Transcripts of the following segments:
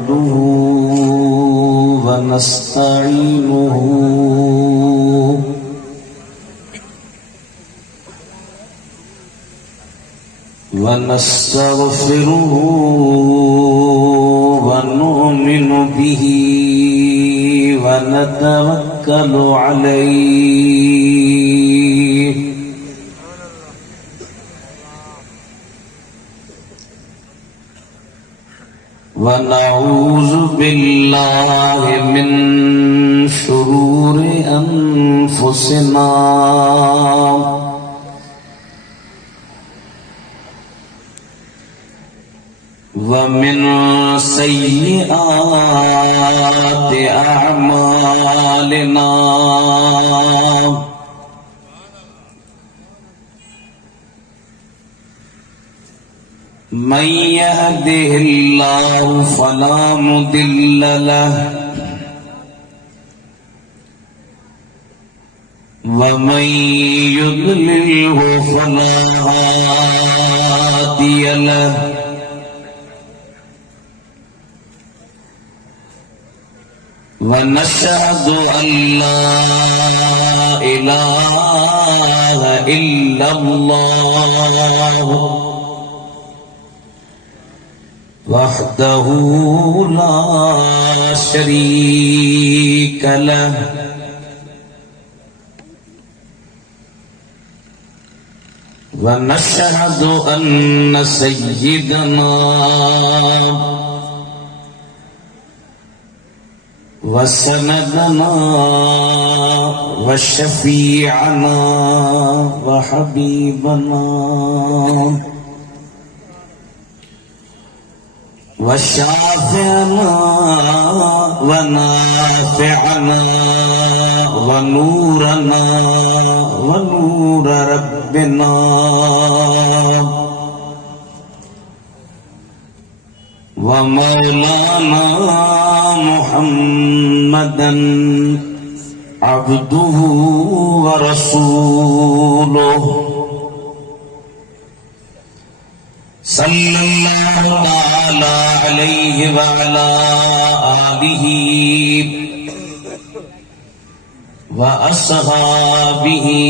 नहमदुहु व नस्तईनुहु व नस्तगफिरुहु व नुमिनु बिही व नतवक्कलु अलैहि व नऊज़ु बिल्लाहि मिन शुरूरि अनफुसिना व मिन सय्यिआति अअमालिना मन यहदिहिल्लाहु फला मुदिल्ल लहु व मन युद्लिल्हु फला हादिय लहु व नशहदु अल्ला इलाहा इल्लल्लाह वहदहु ला शरीक लहु व नशहदु अन्न सय्यिदना व सनदना व शफीअना व हबीबना व शाफिअना व नाफिअना व नूरना व नूर रब्बिना व मौलाना मुहम्मदन अब्दुहु व रसूलुहु सल्लल्लाहु तआला अलैहि व अला आलिहि व अस्हाबिहि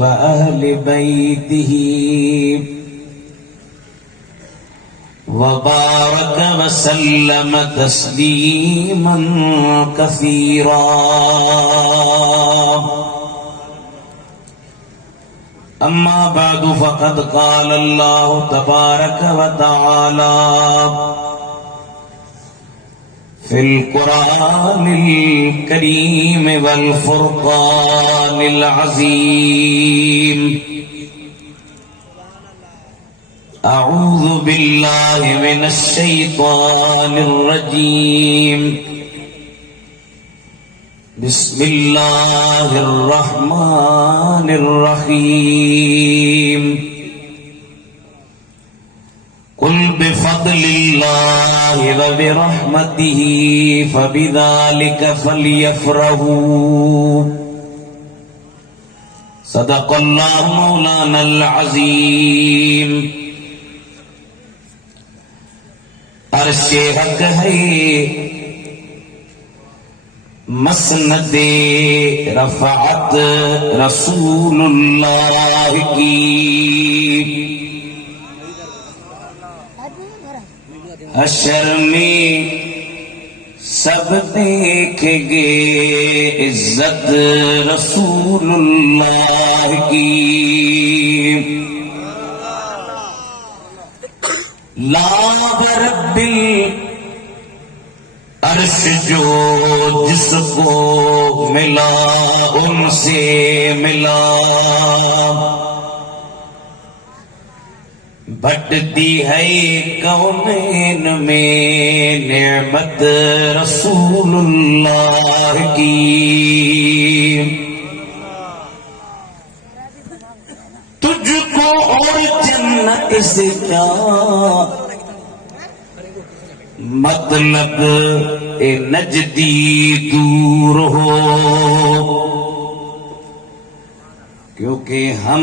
व अहलि बैतिहि व बारक व सल्लम तस्लीमन कसीरा अम्मा बादु फ़क़द क़ाल अल्लाहु तबारक व तआला फ़िल क़ुरानिल करीम वल फ़ुरक़ानिल अज़ीम अऊज़ु बिल्लाहि मिनश शैतानिर रजीम बिस्मिल्लाहिर रहमानिर रहीम कुल बिफ़द्लिल्लाहि व बिरहमतिही फबिज़ालिका फ़ल्यफ़रहू सदक़ल्लाहु मौलानल अज़ीम। अर्शे हक है मसनदे रफ़अत रसूलुल्लाह की हशर में सब देखेंगे इज्जत रसूलुल्लाह की। लाभ रब्बिल अर्श जो जिसको मिला उनसे मिला बटती है कौनैन में नेमत रसूलुल्लाह की। तुझको और जन्नत से क्या मतलब ए नजदी दूर हो, क्योंकि हम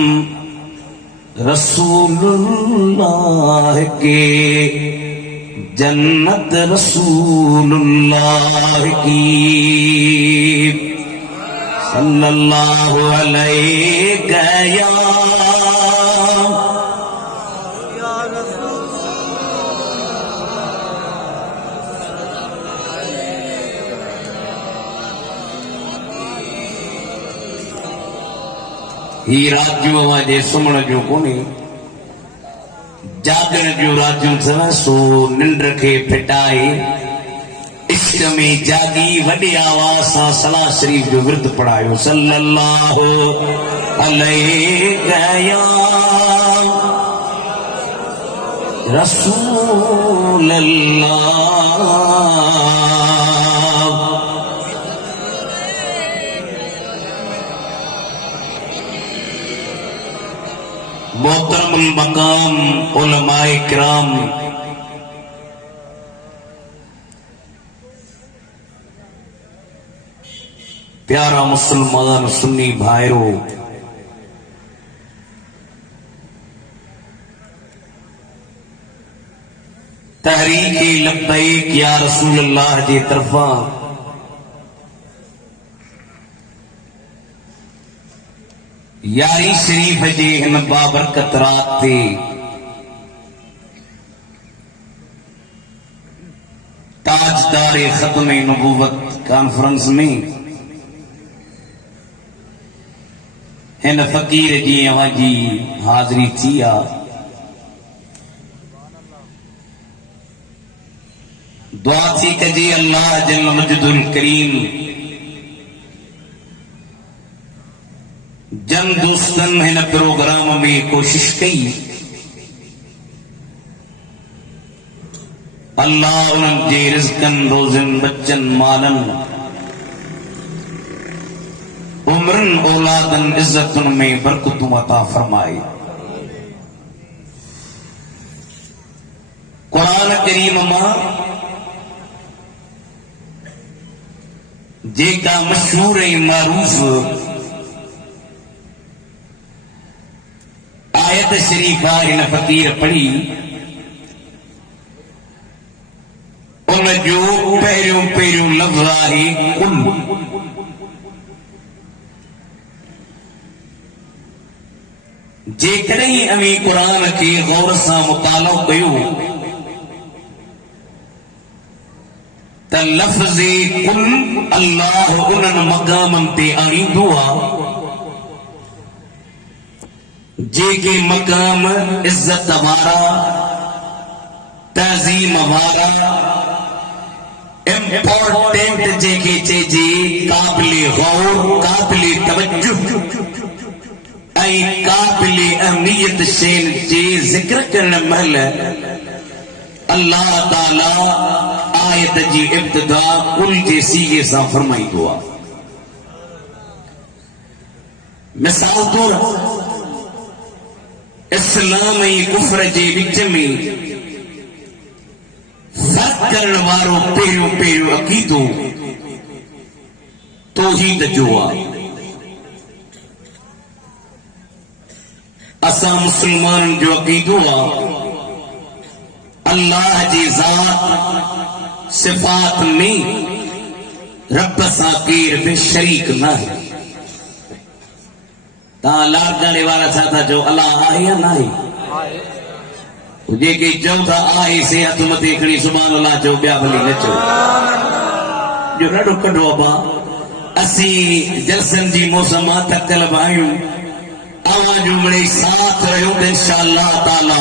रसूलुल्लाह के जन्नत रसूलुल्लाह की सल्लल्लाहु अलैहि या ही राजू जे सुमण जो कोने जागण जो राजू सवा सो निंड के फिटाए इश्क में जागी वॾे आवाज़ सां सलाह शरीफ जो विर्द पढ़ायो सल्लल्लाहु अलैहि या रसूलल्लाह। मोहतरम मकाम उलमाए किराम, प्यारा मुसलमान सुन्नी भाइरो, तहरीक लब्बैक या रसूल अल्लाह जी तरफा यारी शरीफ जे हिन बाबरकत रात ते ताजदार खत्म नबूवत कॉन्फ्रेंस में हिन फकीर जी अवाजी हाज़री थी आ। दुआ थी कजे अल्लाह जल मजदुल करीम जन दोस्तन हिन प्रोग्राम में कोशिश कई अल्लाह उन्हनि जे रिज़्क़न रोज़न बच्चन मालन उम्रन औलादन इज्जतन में बरकतूं अता फरमाए। कुरान करीम मां जेका मशहूर ऐं मारूफ आयत शरीफा हिन फकीर पढ़ी उन जो पहिरियों पहिरियों लफ्ज़ आहे कुल। जेकॾहिं अमी क़ुरान खे गौर सां मुतालो कयो त लफ़्ज़ कुल अल्लाह उन्हनि मक़ामनि ते आणींदो आहे जेके मकाम इज्जत वारा तज़ीम वारा इम्पोर्टेंट जेके चइजे क़ाबिल गौर क़ाबिल तवज्जुह ऐं क़ाबिल अहमियत शयुनि जे ज़िक्र करण महिल अल्लाह ताला आयत जी इब्तिदा कुल जे सीगे सां फरमाईंदो आहे। मिसाल तौर इस्लाम ऐं कुफ्र जे विच में फ़र्क़ करण वारो पहिरियों पहिरियों अक़ीदो तौहीद जो आहे। असां मुसलमाननि जो अक़ीदो आहे अल्लाह जी ज़ात सिफ़ात में रब सां केर बि शरीक न आहे। तव्हां लाड़काणे वारा छा था चओ अल्लाह आहे या न आहे? जेके चओ था आहे से हथ मथे खणी सुभाणे अल्लाह चओ ॿिया भली न चओ जो ॾाढो कढो आहे। असीं जलसनि जी मौसम आहे थकियल बि आहियूं आवाजूं मिड़ई साथ रहियो त इंशाअल्लाह ताला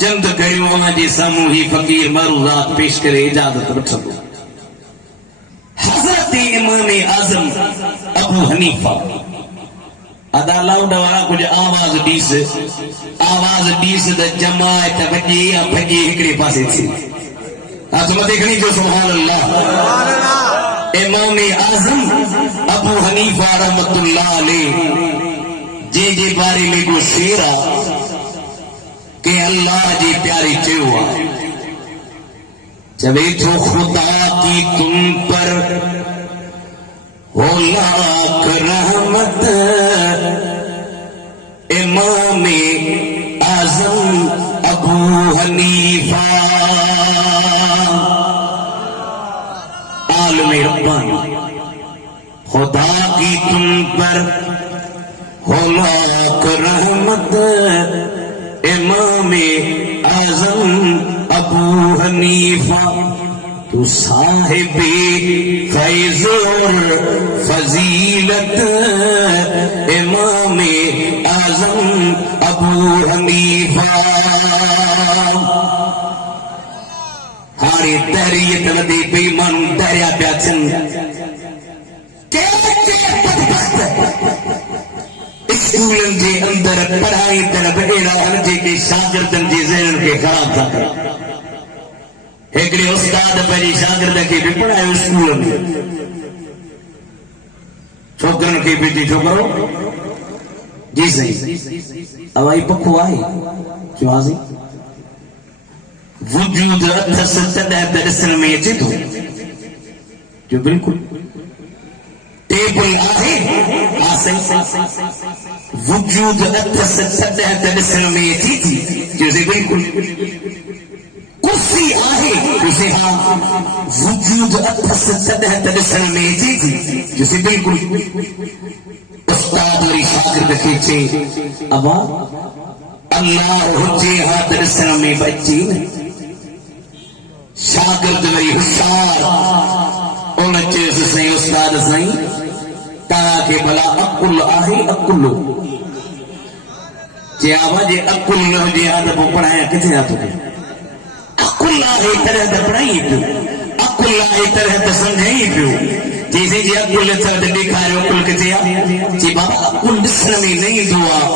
चंद घड़ियूं अवां जे साम्हूं ही फकीर मरूज़ात पेश करे इजाज़त वठंदो। हज़रत इमाम आज़म अबू हनीफा अदा लाउड वारा कुछ आवाज डीस त जमायत वॼे या भॼे हिकिड़े पासे थी। हथ मथे खणी जो सुभान अल्लाह। इमाम आज़म अबू हनीफा रहमतुल्लाह अलैह जे बारे में को शेर आहे के अल्लाह जे प्यारे चयो आहे चवे थो खुदा की तुम पर हो लाख रहमत इमाम आज़म अबू हनीफा आलमे रब्बानी खुदा की तुम पर हो लाख रहमत इमामे आजम अबू हनीफा तू साहिबे फैज़ और फजीलत इमामे आजम अबू हनीफा हाणे तहरीयत नदी बेईमान दरिया प्याचन स्कूलन जे अंदर पढ़ाई तरफ अहिड़ा हन जेके शागिर्दन जे ज़हन खे ख़राब था करनि हिकिड़े उस्ताद पंहिंजे शागिर्द खे बि पढ़ायो स्कूल में छोकरनि खे बि चई छोकरो जी सही अवाई पखो आहे चयो हा साईं वजूद अथसि तॾहिं त ॾिसण में अचे थो जो बिल्कुलु टेबल आहे हा साईं वजूद अथसि तॾहिं त ॾिसण में अचे थी जो बिल्कुलु कुर्सी आहे उसे हाँ वजूद अथसि तॾहिं त ॾिसण में अचे थी जो बिल्कुलु उस्ताद वरी शागिर्द खे चए अबा अल्लाह हुजे हा त ॾिसण में बि अचे न शागिर्द वरी होशियार उन चयुसि साईं उस्ताद साईं तव्हांखे भला अकुल आहे अकुल चए आवा जे अकुल न हुजे हा त पोइ पढ़ायां किथे हा तोखे अकुल आहे तरह त पढ़ाई पियो अकुल आहे तरह त सम्झाई पियो जैसे जी अकुल अथव त ॾेखारियो अकुल किथे आहे चई बाबा अकुल ॾिसण में न ईंदो आहे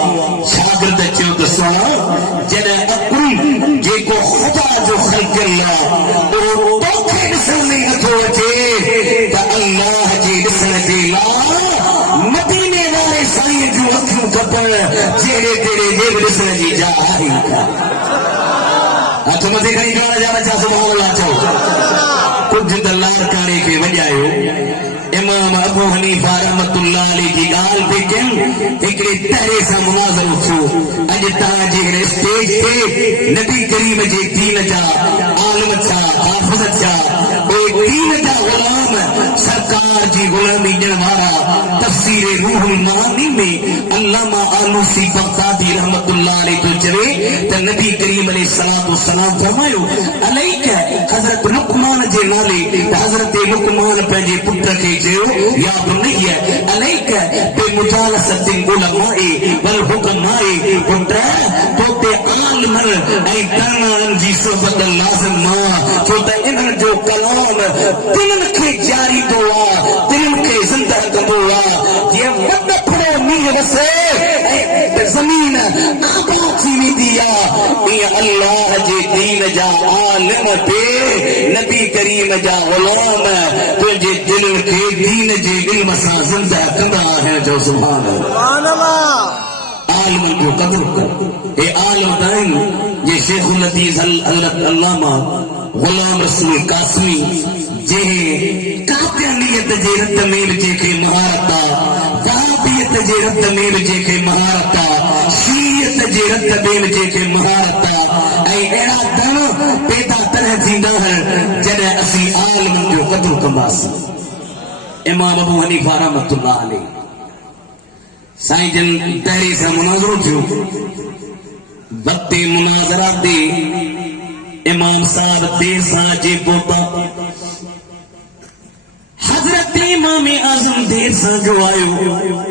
शागिर्द चयो त सुणो जॾहिं अकुल जेको ख़ुदा जो ख़ल्क़ियल आहे उहो तोखे ॾिसण में नथो अचे त अल्लाह जे ॾिसण जे लाइ मदीने वारे साईं जूं अखियूं खपनि जहिड़े तहिड़े जे बि ॾिसण जी जाइ आहे हथ मथे खणी गाना जाना छा सुभाणे अल्लाह चओ कुझु त लाड़काणे खे वॼायो इमाम अबू हनीफा रहमतुल्लाह अलैहि जी ॻाल्हि पे कयनि हिकिड़े तहरे सां मुनाज़रो थियो अॼु तव्हांजे हिन स्टेज ते नबी करीम जे दीन जा आलिम छा हाफ़िज़ छा दीन जा ग़ुलाम सरकार जी ग़ुलामी ॾियण वारा तफ़सीर रूहुल मानी में अल्लामा आलूसी बगदादी रहमतुल्लाह अलैहि तो चवे त नबी करीम अलैहिस्सलातु वस्सलाम फरमायो अलैक हज़रत लुक़मान जे नाले त हज़रत लुक़मान पंहिंजे पुट खे चयो या बुनैय अलैक बिमुजालसतिल उलमाए वल हुकमाए पुट तोते आलिमन ऐं दानान जी सोबत लाज़िम मां छो त इन्हनि जो कलाम दिलनि खे जारी थो आहे दिलनि खे ज़िंदा कंदो आहे जीअं वॾो फड़ो मींहुं वसे ऐं ज़मीन आबाद थी वेंदी आहे ईअं अल्लाह जे दीन जा आलिम ते नबी करीम जा ग़ुलाम तुंहिंजे दिलनि खे दीन जे इल्म सां ज़िंदा कंदा आहिनि जो सुभान अल्लाह आलिमनि जो क़दुरु कर हे आलिम आहिनि जे शेखुल हदीस हज़रत अल्लामा ग़ुलाम रसूल कासमी जंहिं कातियानियत जे रत में बि जंहिंखे महारत आहे वहाबियत जे रत में बि जंहिंखे महारत आहे शीयत जे रत में बि जंहिंखे महारत आहे ऐं अहिड़ा दण पैदा तॾहिं थींदा आहिनि जॾहिं असीं आलिमनि जो क़दुरु कंदासीं इमाम अबू हनीफा रहमतुल्लाह अलैहि साईं जन तहरी सां मुनाज़रो थियो वक़्ते मुनाज़रा ते इमाम साहब देर सां अचे पहुता हज़रत इमाम आज़म देर सां जो आयो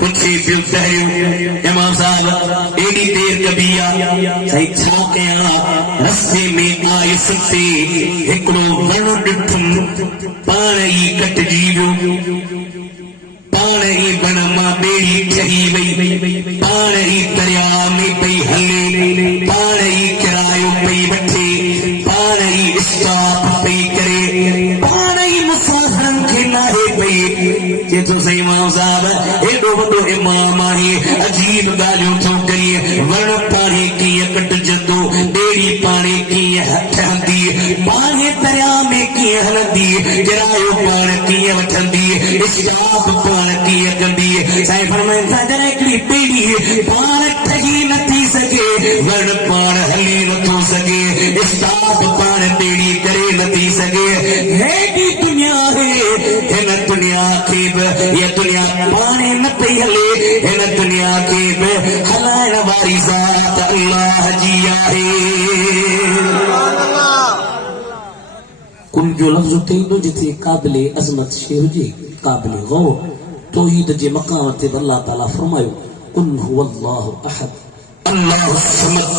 पुछे पियो तहरियो इमाम साहब एडी देर कबी आहे साईं छा कयां रस्ते में आयुसि ते हिकिड़ो वण ॾिठुमि पाण ई कटिजी वियो पाण ई वण मां ॿेड़ी ठही वई पाण ई दरिया में पई हले पाण ई किरायो पई वठे पाण ई स्टॉप पई करे पाण ई मुसाफ़िरनि खे लाहे पई चए थो सही इमाम साहब एॾो वॾो इमाम आहे अजीब ॻाल्हियूं थो करीं वण पाणी कीअं कटिजंदो ॿेड़ी पाणी कीअं ठहंदी पाणी दरिया में कीअं हलंदी किरायो पाण कीअं वठंदी स्टॉप पाण कीअं कंदी साईं फरमाइनि था जॾहिं हिकिड़ी ॿेड़ी पाण ठही नथी सघे वण पाण हली नथो सघे इस्ताब पान तेड़ी करे न थी सके है की दुनिया है हिन दुनिया खे ये दुनिया पाने न पई हले हिन दुनिया खे हलाइण वारी ज़ात अल्लाह जी आहे कुल जो लफ्ज़ उते ईंदो जिथे क़ाबिले अज़मत शइ हुजे क़ाबिले गौर तौहीद जे मक़ाम ते अल्लाह ताला फरमायो कुल हुवल्लाहु अहद अल्लाहु समद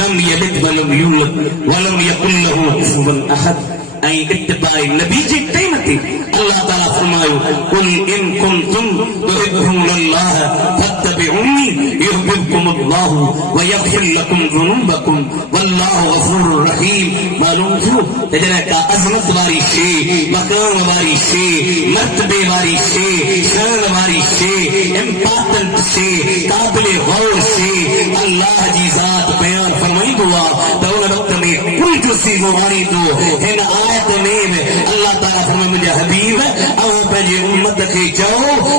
लम यलिद व लम यूलद व लम यकुल लहू कुफुवन अहद ऐं इत्तिबाई नबी जे टाइम ते अल्लाह ताला फरमायो कुल इन कुंतुम तुहिब्बूनल्लाह फत्तबिऊनी युहिब्बुकुमुल्लाह व यग़फिर लकुम ज़ुनूबकुम वल्लाहु गफूरुर रहीम। मालूम थियो जरा का अज़मत वारी शे मकाम वारी शे मर्तबे वारी शे शान वारी शे इम्पोर्टेंट शे काबिल गौर शे अल्लाह जी ज़ात बयान फरमाईंदो आहे त उन वक़्त में कुल जो सीगो वारी दो हिन आयत में अल्लाह ताला फरमाए मुंहिंजा हबीब ऐं पंहिंजे उम्मत खे चओ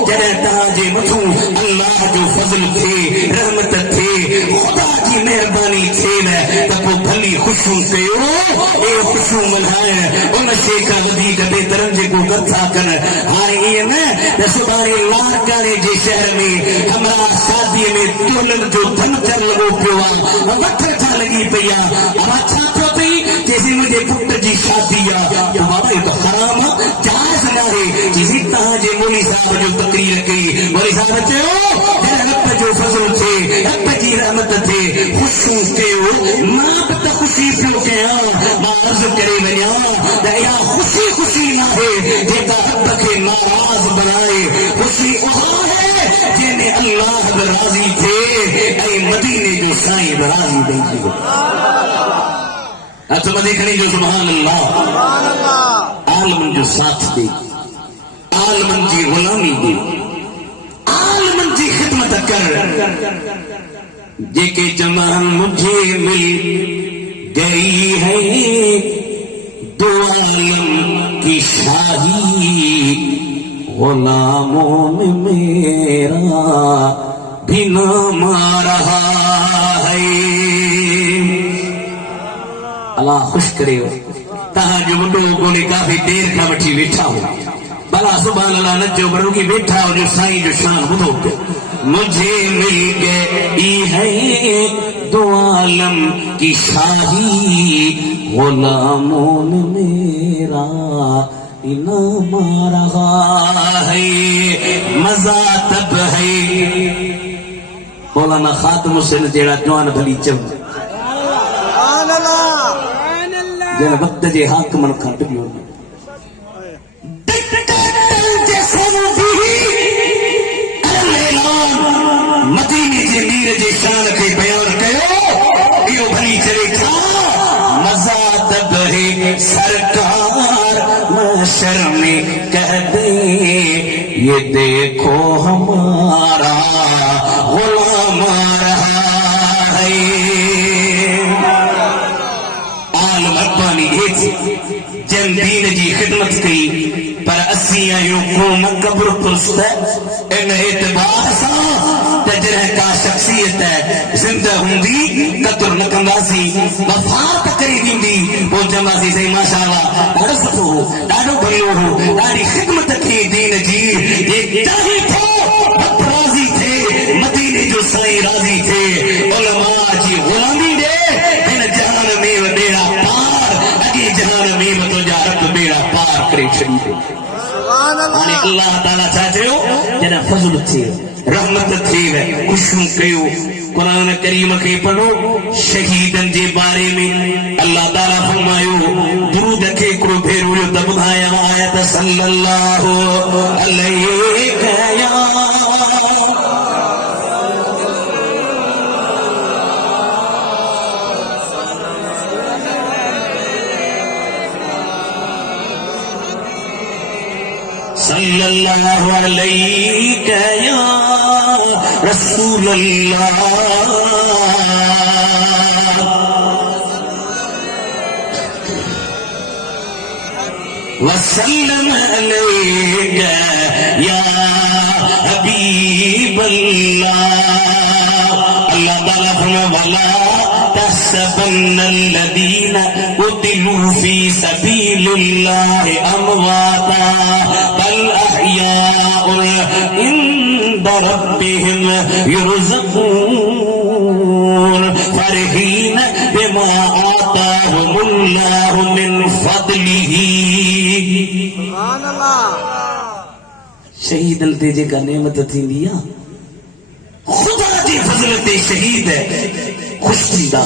जॾहिं तव्हांजे मथां अल्लाह जो फज़ल थिए रहमत थिए ख़ुदा जी महिरबानी थिए त पोइ भली ख़ुशियूं कयो ए ख़ुशियूं मल्हाइण उन शइ खां वधीक बेहतरनि जेको नथा कनि। हाणे ईअं न त सुभाणे लाड़काणे जे शहर में हमरा शादीअ में तोलनि जो धन चल लॻो पियो आहे वठ छा लॻी पई आहे अमा छा पियो अथई चएसि मुंहिंजे पुट जी शादी आहे बाबा इहो त हराम आहे जाइज़ न आहे चएसि तव्हांजे मौली साहिब जो तकरीर कई मौली साहिब चयो जॾहिं रब जो फज़ल थिए रब जी रहमत थिए ख़ुशियूं कयो मां बि त ख़ुशी पियो कयां मां अर्ज़ु करे वञां त इहा ख़ुशी ख़ुशी न आहे जेका रब खे नाराज़ बनाए ख़ुशी उहा है जंहिंमें अल्लाह बि राज़ी थिए ऐं मदीने जो साईं बि राज़ी ॾेई हथ मथे खणी जो सुभान अल्लाह आलमन जो साथ दे आलमन जी गुलामी दे आलमन जी खिदमत कर जेके जमान मुझे मिल गई है दो आलम की शाही गुलामों में मेरा भी नाम आ रहा है। अल्लाह खुश करे तहां जो वॾो गोले काफ़ी देर खां वठी वेठा हो भला सुभान अल्लाह न जो बरोगी वेठा हो जो साईं जो शान ॿुधो मुझे मिल गई है दो आलम की शाही गुलामों में मेरा इनाम आ रहा है मजा तब है मौलाना खातम हुसैन जहिड़ा जवान भली चव जन वक्त जे हाकमन खां टुटियो मदीने जे मीर जे शान खे बयान कयो इहो भली चले छा मज़ा तब है सरकार महशर में कह दे ये देखो हमारा गुलाम आ रहा है। आलम अब्बानी जन दीन जी खिदमत कई पर असी आहियूं क़ौम कब्र पुरस्त इन एतबार सां त जॾहिं का शख़्सियत ज़िंदा हूंदी क़दुर न कंदासीं वफ़ा त करे ॾींदी पोइ चवंदासीं साईं माशा अल्लाह ॾाढो सुठो हो ॾाढो बढ़ियो हो ॾाढी खिदमत थी दीन जी जे चाहे थो राज़ी थिए मदीने जो साईं राज़ी थिए उलमा जी ग़ुलामी ॾे हिन जहान में बेड़ा पार अॻे जहान में तुंहिंजा रब बेड़ा पार करे छॾींदो। हाणे अल्लाह ताला छा चयो जॾहिं फज़ल थिए रहमत थिए ख़ुशियूं कयो क़ुरान करीम खे पढ़ो शहीदन जे बारे में अल्लाह ताला फरमायो दुरूद खे हिकिड़ो भेरो हुयो त ॿुधायां आयत सल्लल्लाहु अलैहि सल्लल्लाहु अलैहि या रसूल अल्लाह वसल्लम अलैका या हबीब अल्लाह। अल्लाह ताला फरमाया वला तहसबन्नल्लज़ीना क़ुतिलू फ़ी सबीलिल्लाहि अमवाता बल अहयाउन इंद रब्बिहिम युरज़क़ून फरहीन बिमा आताहुमुल्लाहु मिन फ़द्लिही। सुभान अल्लाह। शहीदन ते जेका नेमत थींदी आहे खुदा जी फज़ल ते शहीद है खुश थींदा।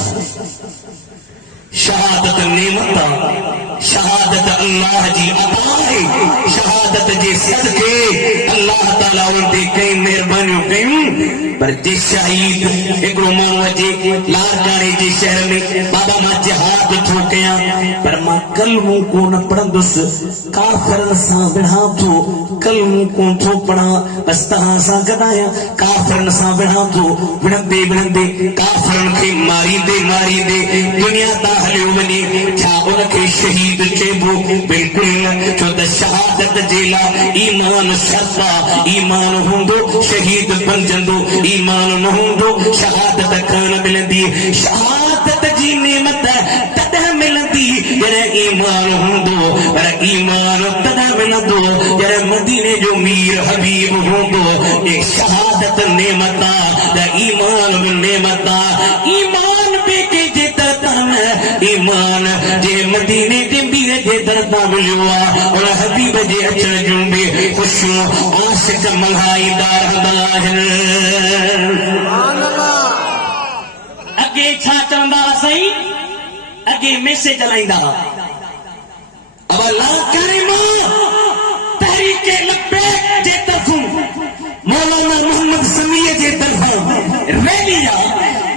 शहादत नेमत शहादत अल्लाह जी अता है। शहादत जे सदके अल्लाह ताला उन ते कई मेहरबानियूं कयूं। पर जे शहीद हिकिड़ो माण्हू अचे लारकाने जे शहर में बाबा मां जिहाद थो कयां पर मां कलमो कोन पढ़ंदुसि काफ़िरनि सां विढ़ां थो कलमो कोन थो पढ़ां बसि तव्हां सां गॾु आहियां काफ़िरनि सां विढ़ां थो विढ़ंदे विढ़ंदे काफ़िरनि खे मारींदे मारींदे दुनिया तां हलियो वञे छा उनखे शहीद चइबो? बिल्कुलु न। छो त शहादत जे लाइ ईमान शर्त आहे। ईमान हूंदो शहीद बणजंदो ईमान न हूंदो शहादत कान मिलंदी। शहादत जी नेमत तॾहिं मिलंदी जॾहिं ईमान हूंदो पर ईमान तॾहिं मिलंदो जॾहिं मदीने जो मीर हबीब हूंदो। ये शहादत नेमत आहे त ईमान बि नेमत आहे। ईमान बि कंहिंजे तरफ़ां न ईमान जे मदीने जे मीर जे तरफ़ां मिलियो आहे। उन हबीब जे अचण जूं बि ख़ुशियूं आशिक़ मल्हाईंदा रहंदा आहिनि। अॻे छा चवंदा हुआ साईं? अॻे मैसेज हलाईंदा हुआ अब अल्लाह करीम तहरीके लब्बैक जे तरफ़ां मौलाना मोहम्मद समीअ जे तरफ़ां रैली आहे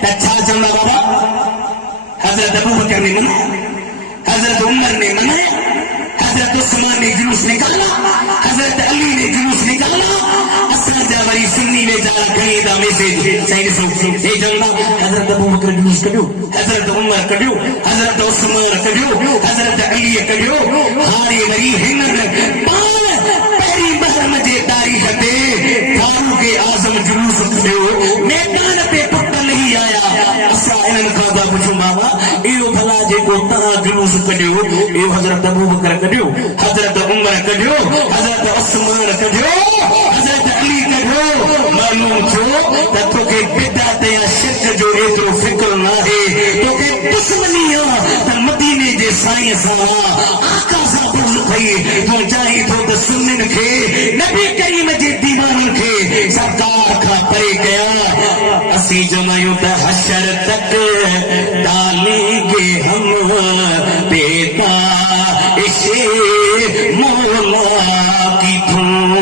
त छा चवंदा बाबा? हज़रत अबू बकर ने मनाया, हज़रत उमर ने मनाया, हज़रत उस्मान ने जुलूस निकाला, हज़रत अली ने जुलूस निकाला। असांजा वरी सुन्नी में जाना खणी ईंदा मैसेज साईं ॾिसो हे चवंदा हज़रत अबू बकर जुलूस कढियो, हज़रत उमर कढियो, हज़रत उस्मान कढियो, हज़रत अली कढियो। हाणे वरी हिननि पाण पहिरीं बहरम जे तारीख़ ते फारूक आज़म जुलूस कढियो मैदान ते पुट लही आया। असां इन्हनि खां था पुछूं बाबा इहो भला जेको तव्हां जुलूस कढियो इहो हज़रत अबू बकर कढियो, हज़रत उमर कढियो, हज़रत उस्मान कढियो, हज़रत अली कढियो। मालूम थियो त तोखे बिदअत या शिरक जो एतिरो फिक्र न आहे। तोखे दुश्मनी आहे त मदीने जे साईं सां आका सां बुग़्ज़ अथई। तूं चाहीं थो त सुन्नियुनि खे नबी करीम जे दीवाननि खे सरकार खां परे कयां। असीं चवंदा आहियूं त हशर तक डालेंगे हम बेटा इसे मौला की धूम।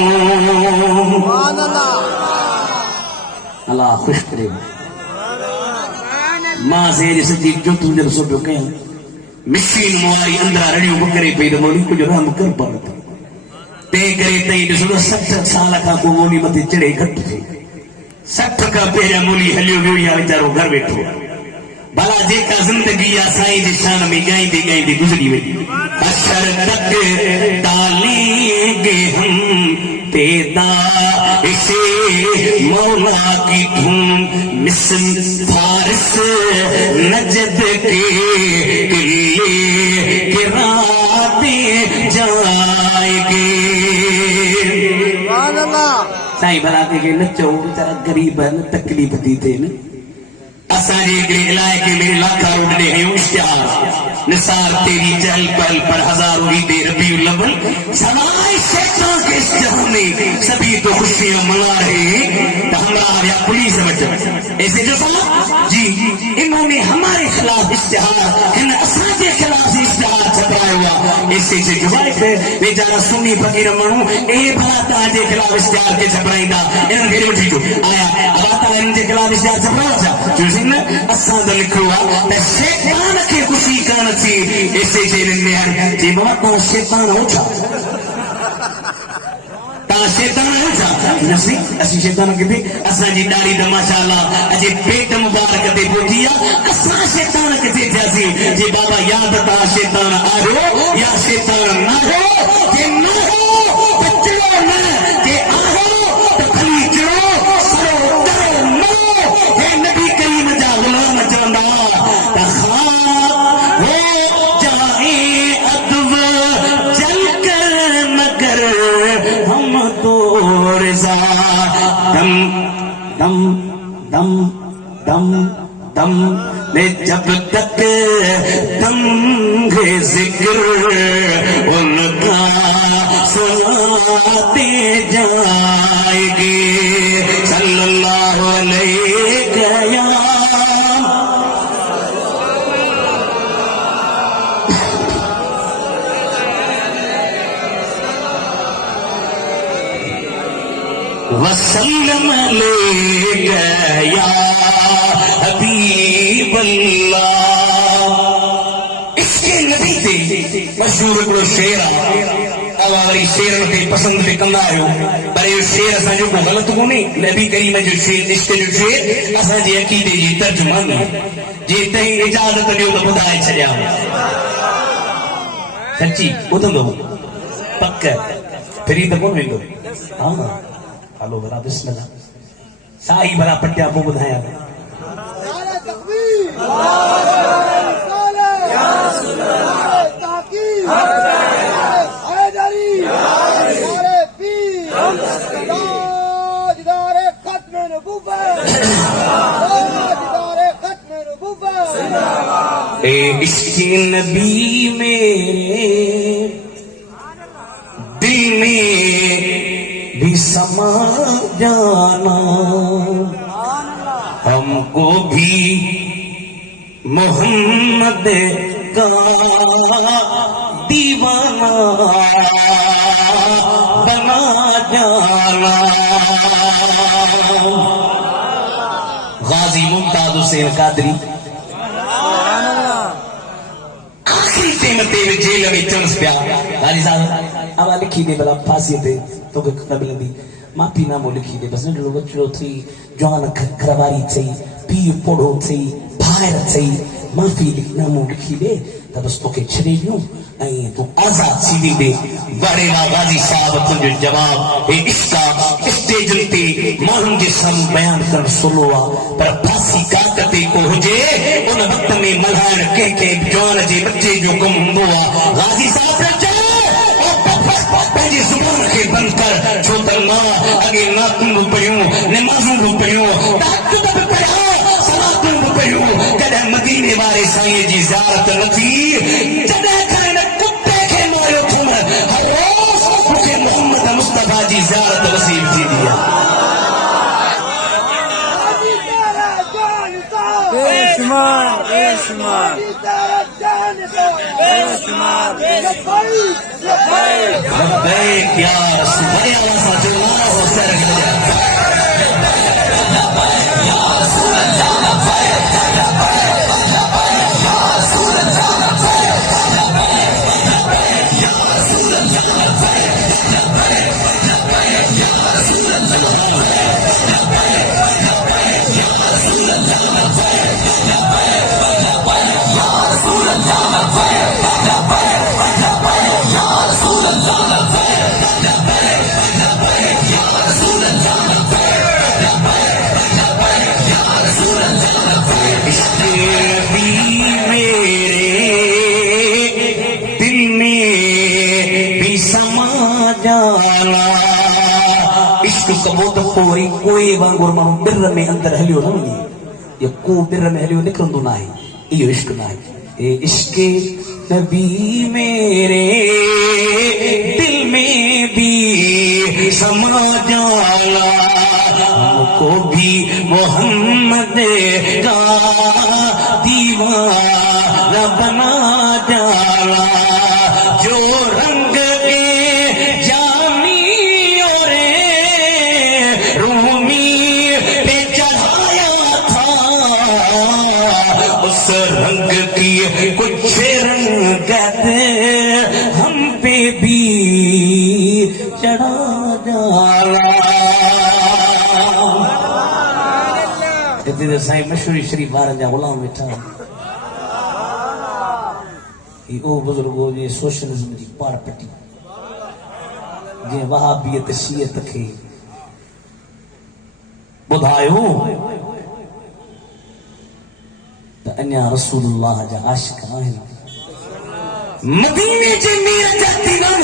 अल्लाह खुश करे। मां से सॼी जोतूं जब सोचो कयां मिशीन वारी अंदरां रड़ियूं बकरे पई त मोली कुझु रहम कर पाण तंहिं करे तई ॾिसो 60 साल खां पोइ मोली मथे चढ़े घटि थी। 60 खां पहिरियां मोली हलियो वियो या वीचारो घर वेठो। भला जेका ज़िंदगी आहे साईं जी शान में ॻाईंदी ॻाईंदी गुज़री वई। अशर तक डालेंगे हम पैदा इसे मौला की धूम मिस्र फारिस नजद के किले गिराते जाएंगे। साईं भला के नचो बेचारा गरीब है न तकलीफ़ थी थे न। असांजे इलाइक़े में लाखा रोड ॾे हयूं इश्तिहार निसार तेरी चहल पहल पर हजारों ईद रबीउल अव्वल सवाए शैतान के इश्तिहार में सभी तो खुशियां मना रहे हैं। तो हमारा या पुलिस ऐसे जो जी इन्होंने हमारे खिलाफ इश्तिहार इन असांजे खिलाफ इश्तिहार छपाया हुआ ऐसे से जवाब है बेचारा सुन्नी फकीर माण्हू ए भला तव्हांजे खिलाफ इश्तिहार के छपाईंदा इन्हनि खे वठी जो आया अब तव्हां इन्हनि जे खिलाफ इश्तिहार छपायो छा? असां त लिखियो आहे त शैतान खे ख़ुशी कान थी ऐसे शहरनि में जे बाबा तव्हां शैतान हो छा? तव्हां शैतान आहियो छा? नसी असीं शैतान किथे असांजी ॾाढ़ी त माशाअल्लाह अॼु पेट मुबारक ते पहुती आहे। असां शैतान किथे थियासीं? जे बाबा या त तव्हां शैतान आहियो या शैतान न आहियो। जे न हो त चिड़ो न, जे आहियो त भली चिड़ो सरो डरो न। हे नबी करीम जा गुलाम चवंदा हम तो रज़ा दम दम दम दम दम ले जब तक दम है जिक्र उनका सुनाते जाएंगे सल्लल्लाहु अलैहि वसल्लम अलैका या हबीब अल्लाह। इसके नबी ते मशहूर हिकिड़ो शेर आहे। तव्हां वरी शेर खे पसंदि बि कंदा आहियो, पर इहो शेर असांजो को ग़लति कोन्हे। नबी करीम जो शेर, इश्क जो शेर असांजे अक़ीदे जी तर्जुमानी आहे। जे तव्हां इजाज़त ॾियो त ॿुधाए छॾियां। सची ॿुधंदो पक फिरी त कोन वेंदो। हा हलो भला बिस्मिल्लाह साई भला पटिया पोइ ॿुधायां। इश्क़ नबी मेरे दिल में भी समा जाना, हमको भी मोहम्मद का दीवाना बना जाना। गाजी मुमताज हुसैन कादरी आखिरी टाइम ते जेल में चंस पिया। गाजी साहब अब लिखी दे भला फांसी ते तो के न मिलंदी। माफ़ी नामो लिखी दे बस नंढड़ो बचिड़ो थी जवान घरवारी थी पीउ पोड़ो थी भाइर थी माफ़ी नामो लिखी दे त बस तोखे छॾे ॾियूं ऐं तूं आज़ाद थी वेंदे। वड़ेरा गाज़ी साहब तुंहिंजो जवाब हे इश्क स्टेजनि ते माण्हुनि जे साम्हूं बयानु करणु सवलो आहे, पर फांसी काट ते को हुजे उन वक़्त में मल्हाइण कंहिंखे जवान जे बचे जो कमु हूंदो आहे। गाज़ी साहब पंहिंजी ज़ुबान खे बंदि कर, छो त मां अॻे नातूं बि पयूं नमाज़ूं बि पयूं तहज्जुद बि पढ़िया सलातूं बि पयूं, कॾहिं मदीने वारे साईं जी ज़ियारत न थी। जॾहिं खां हिन कुते खे मारियो थो हर रोज़ मूंखे मोहम्मद मुस्तफ़ा जी ज़ियारत नसीब थींदी आहे। लब्बैक या रसूल बड़े आवाज़ सां चओ हो सर के पोरी कोई वांगुर माण्हू बिर में अंदर हलियो न वञे या को बिर में हलियो निकिरंदो न आहे। इहो इश्क न आहे। ए इश्क नबी मेरे दिल में भी समा जाना, हमको भी मोहम्मद का दीवाना बना जाना। जो रंग के जामी और रूमी पे चढ़ाया था उस रंग की कुछ रंगत हम पे भी चढ़ा जाना। इतने साईं मशहूरी शरीफ वारनि जा गुलाम वेठा ओ बुजुर्गो जे सोशलिज्म जी पार पटी जे वहाबियत शियत खे ॿुधायो त अञा रसूलुल्लाह जा आशिक आहिनि। मदीने के मीर जाती नाम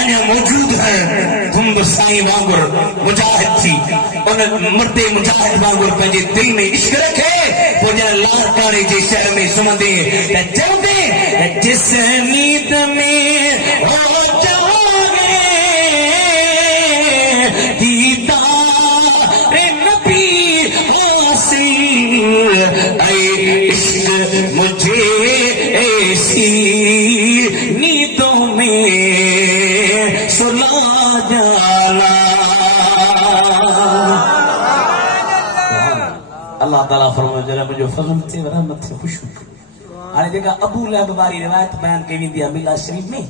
अन्य मौजूद है तुम साई वांगुर मुजाहिद थी उन मर्दे मुजाहिद वांगुर पंहिंजे दिल में इश्क रखे वो जन लारकाने जे शहर में सुमंदे जल्दे जिस नींद में हो जाओगे दीदार नबी हासिल ऐ इश्क मुझे ऐसी नींदों में सुला जाना। अल्लाह ताला फरमाए जरा मुझे फज़ल थे रहमत थे खुशबू हाणे जेका अबू लहब वारी रिवायत बयान कई वेंदी आहे मिला शरीफ में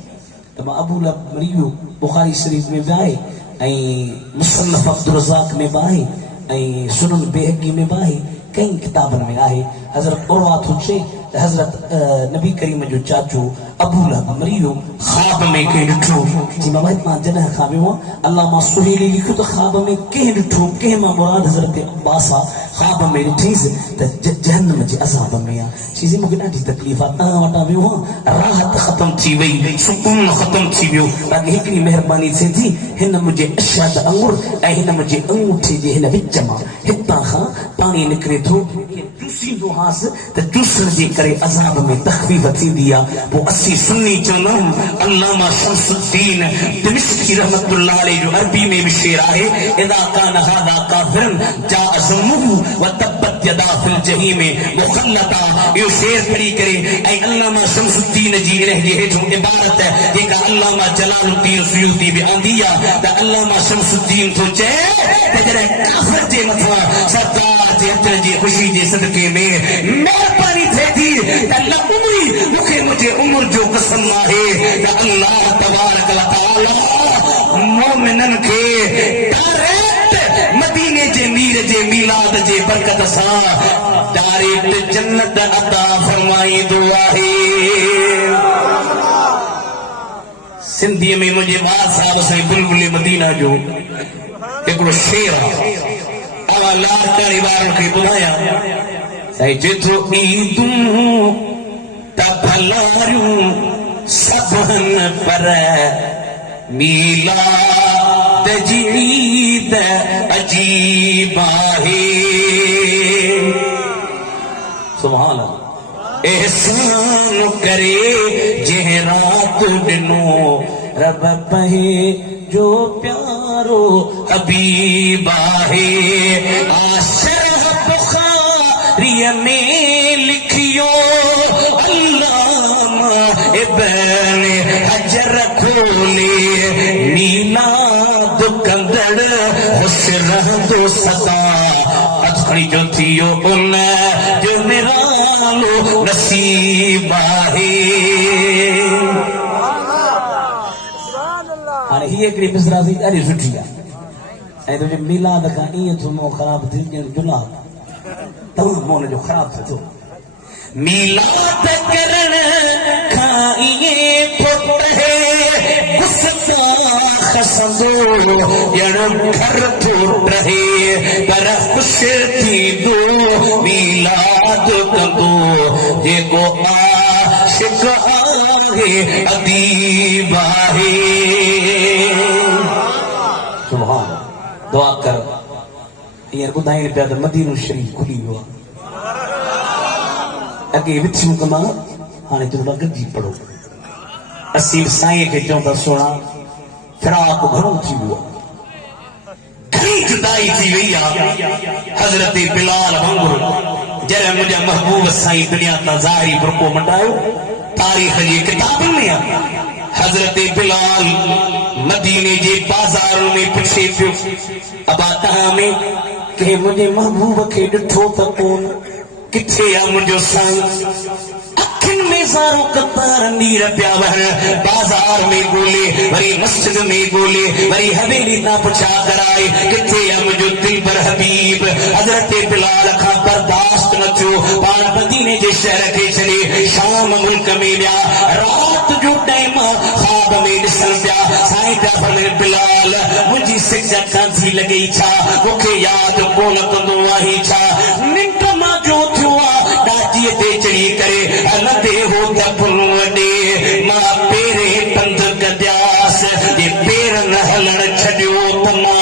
त मां अबू लहब मरी वियो बुखारी शरीफ में बि आहे ऐं मुसन्नफ अब्दुल रज़ाक में बि आहे ऐं सुनन बेहक़ी में बि आहे कई किताबनि में आहे। हज़रत उरवा थो चए त हज़रत नबी करीम जो चाचो अबू लहब मरी वियो ख्वाब में कंहिं ॾिठो जी मां जॾहिं खां वियो अल्लाह मां सुहेली लिखियो त ख्वाब में कंहिं ॾिठो कंहिं मां मुराद हज़रत अब्बास आहे ख्वाब में ॾिठीसि त जहन्नम जे अज़ाब में आहे चीज़ी मूंखे ॾाढी तकलीफ़ आहे तव्हां वटां वियो राहत ख़तम थी वई सुकून ख़तम थी वियो बाक़ी हिकिड़ी महिरबानी थिए थी हिन मुंहिंजे अशद अंगूर ऐं हिन मुंहिंजे अंगूठे जे हिन विच मां हितां खां पाणी निकिरे थो चूसींदो हासि त चूसण जे करे अज़ाब में तखफीफ़ थींदी आहे पोइ असीं सुन्नी चवंदा आहियूं अल्लामा शम्सुद्दीन दिमिश्की रहमतुल्लाह अलैह जो अरबी में बि शेर आहे इज़ा कान हाज़ा काफ़िरन जाअ ज़म्मुहु व तब्बत यदा फिल जहीम मुख़ल्लता इहो शेर पढ़ी करे ऐं अल्लामा शम्सुद्दीन जी इन जे हेठों इबारत जेका अल्लामा जलालुद्दीन सुयूती बि आंदी आहे त अल्लामा शम्सुद्दीन थो चए त जॾहिं काफ़िर जे मथां सरदार जे अचण जी ख़ुशी जे सदके में महिरबानी थिए थी त न उमिरि मूंखे मुंहिंजे उमिरि जो कसम आहे त अल्लाह तबारक व तआला मोमिननि खे डायरेक्ट मदीने जे मीर जे मीलाद जे बरकत सां डायरेक्ट जन्नत अता फरमाईंदो आहे। सिंधीअ में मुंहिंजे ॿार साहिब साईं बुलबुल मदीना जो हिकिड़ो शेर आहे अवां लारकाणी वारनि खे ॿुधायां साईं जेतिरो ईदूं त भलारियूं सभनि पर मीलाद जी ईद अजीब आहे सुभान अल्लाह एहसान करे जंहिं रात ॾिनो रब पहे जो प्यारो हबीब आहे आशर बुखारीअ में लिखियो अल्लामा इब्न हजर खोले मीलाद कंदड़ खुश रहंदो सदा अखड़ी जो थियो उन जो निरालो नसीब आहे। हाणे हीअ हिकिड़ी मिसराज़ी ॾाढी सुठी आहे ऐं तुंहिंजे मीलाद खां ईअं थो मोह ख़राबु थी ॼण जुलाब तमामु मोह जो ख़राबु थिए थो मीलाद करण खां ईअं थो रहे गुस्ताख संदो ॼण घर थो रहे पर ख़ुशि थींदो मीलाद कंदो जेको आशिक़ आहे अदीब आहे। सुभान दुआ कर हींअर ॿुधाइनि पिया त मदीनो शरीफ़ खुली वियो आहे अॻे विथियूं कंदा हाणे थोरा गॾिजी पढ़ो असीं साईं खे चऊं था सोणा फिराक घणो थी वियो आहे घणी जुदाई थी वई आहे हज़रत बिलाल वांगुरु जॾहिं मुंहिंजा महबूब साईं दुनिया तां ज़ाहिरी बुरको मटायो तारीख़ जी किताबुनि में आहे हज़रत बिलाल मदीने जे बाज़ार में पुछे पियो अबा तव्हां में कंहिं मुंहिंजे महबूब खे ॾिठो त कोन किथे आहे मुंहिंजो साईं अखियुनि में सारो कतार नीर पिया वहनि बाज़ार में ॻोल्हे वरी मस्जिद में ॻोल्हे वरी हवेली तां पुछा कराए किथे आहे मुंहिंजो दिलबर हबीब हज़रत बिलाल खां बर्दाश्त न थियो पाण मदीने जे शहर खे छॾे शाम मुल्क में विया रात जो टाइम ख्वाब में ॾिसण पिया साईं पिया फरमाइनि बिलाल मुंहिंजी सिज कांधी लॻी छा मूंखे यादि कोन कंदो आहे छा निंड मां जो थियो आहे ॾाजीअ ते चढ़ी करे हलंदे हो त फुल वॾे मां तमा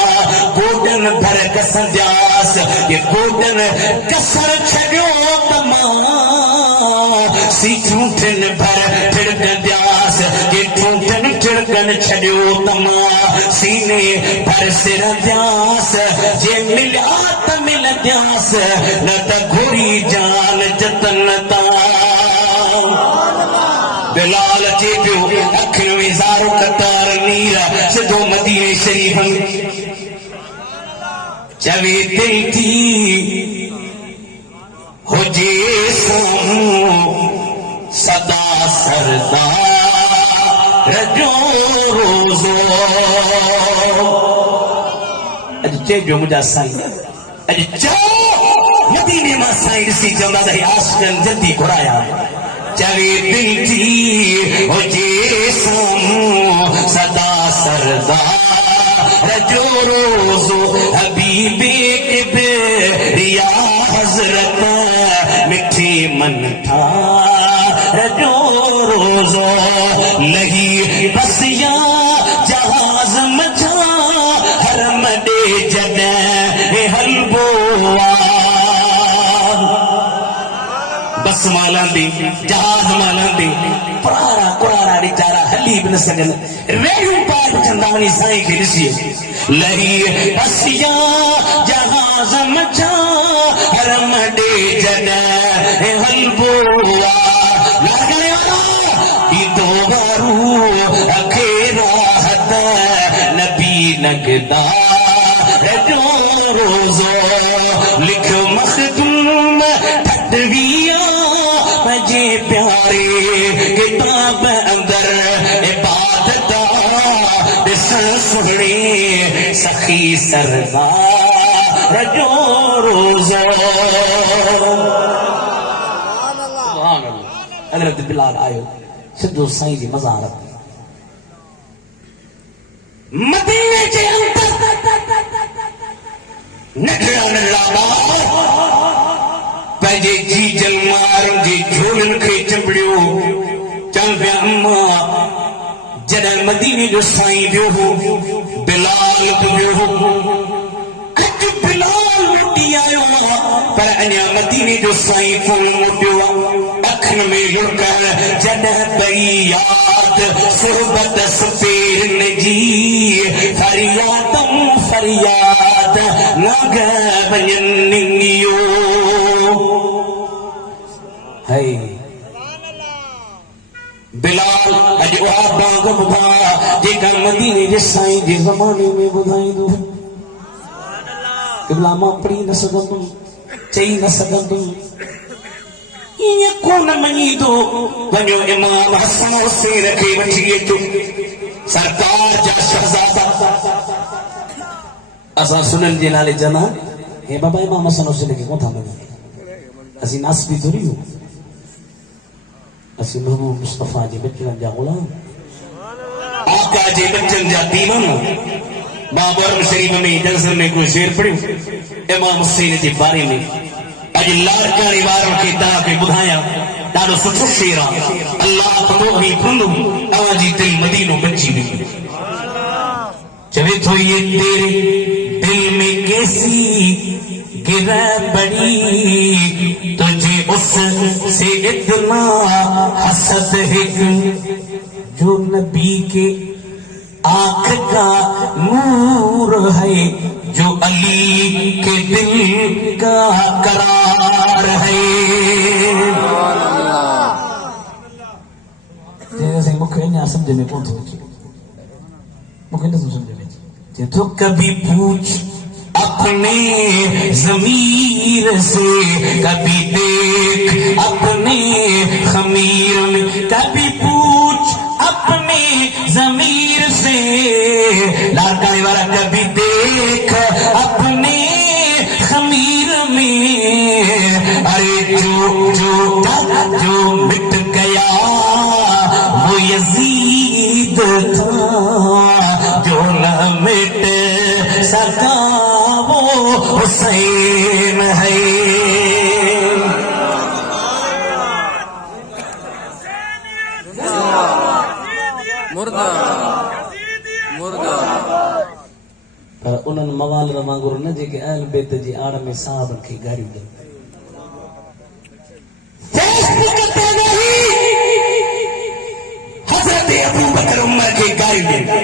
गोडन भर कसर जास ये गोडन कसर छड़ियो तमा सी ठूठन भर ठिड़कन जास ये ठूठन ठिड़कन छड़ियो तमा सीने भर सिर जास जे मिलिया त मिल जास न त घोड़ी जान जतन ता बिलाल अचे पियो अखियुनि में ज़ारो कतार नीर सिधो मदीने शरीफ में चवे दिल थी हुजे साम्हूं सदा सरदार जो रोज़ो अॼु चइजो मुंहिंजा साईं अॼु चओ मदीने मां साईं ॾिसी चवंदा त आशिक़नि जल्दी घुराया चवे दिल थी हुजे साम्हूं सदा सरदार जो रोज़ो हबीबे किबरिया हज़रत मिठी मन ठार जो रोज़ो लही बसिया जहाज़ मझा हरम ॾे जॾहिं हलबो बस मालांदी जहाज मालांदी पुराना पुराना बेचारा हली भी न सघनि रेहू पार चंदा वञी साईं खे ॾिसी लही बसिया जहाज मझा हरम ॾे जॾहिं हलबो लागणे ईंदो वारू अखे राहत नबी नगदा जो रोज़ो लिख मखदूम ठटविया मजे प्यारे किताब अंदर इबादत ॾिसण सुहिणे सखी सरदार जो रोज़ो हज़रत बिलाल आयो सिधो साईं जी मज़ारत मदीने जे अंदर नगड़ा नगड़ा पंहिंजे जीजल मारनि जे झोलनि खे चंबड़ियो चवनि पिया अम्मा जॾहिं मदीने जो साईं वियो हो बिलाल बि वियो हो अॼु बिलाल मोटी आयो पर अञा मदीने जो साईं कोन मोटियो अखियुनि में लुड़कण जॾहिं पई याद सुहबत सपेरनि जी फरियादम फरियाद नग वञनियो है बिलाल अॼु उहा बाग ॿुधा जेका मदीने जे साईं जे ज़माने में ॿुधाईंदो क़िबला मां पढ़ी न सघंदुमि चई न सघंदुमि ईअं कोन मञींदो वञो इमाम हसन हुसैन खे वठी अचो सरकार जा शहज़ादा असां सुनन जे नाले चवंदा हे बाबा इमाम हसन हुसैन खे कोन था मञूं असीं नासबी थोरी हो असीं महबूब मुस्तफ़ा जे बचड़नि जा ग़ुलाम आका जे बचनि जा दीवाना बाबर शरीफ में दरअसल में कोई शेर पढ़ियो इमाम हुसैन जे बारे में अॼु लाड़काणी वारनि खे तव्हांखे ॿुधायां ॾाढो सुठो शेर आहे अल्लाह पतो बि खुंदो तव्हांजी दिलि मदीनो बची वेंदी चवे थो ये तेरे दिल में कैसी गिरा पड़ी तुझे उससे इतना हसद है जो नबी के आंख का नूर है जो अली के दिल का करार है जैसे मुझे ना समझ में कौन सा मुझे नहीं समझ में तो कभी पूछ अपने ज़मीर से कभी देख अपने खमीर में कभी पूछ अपने ज़मीर से लाड़काने वाला कभी देख अपने खमीर में अरे जो मिट गया वो यजीद था जो न मिट सका वो हुसैन है मुर्दा मुर्दा पर उन्हनि मवाल वांगुरु न जेके अहल बेत जी आड़ में साहबनि खे गारियूं ॾियूं। फेसबुक ते नहीं हज़रत अबू बकर उमर खे गारियूं ॾियूं।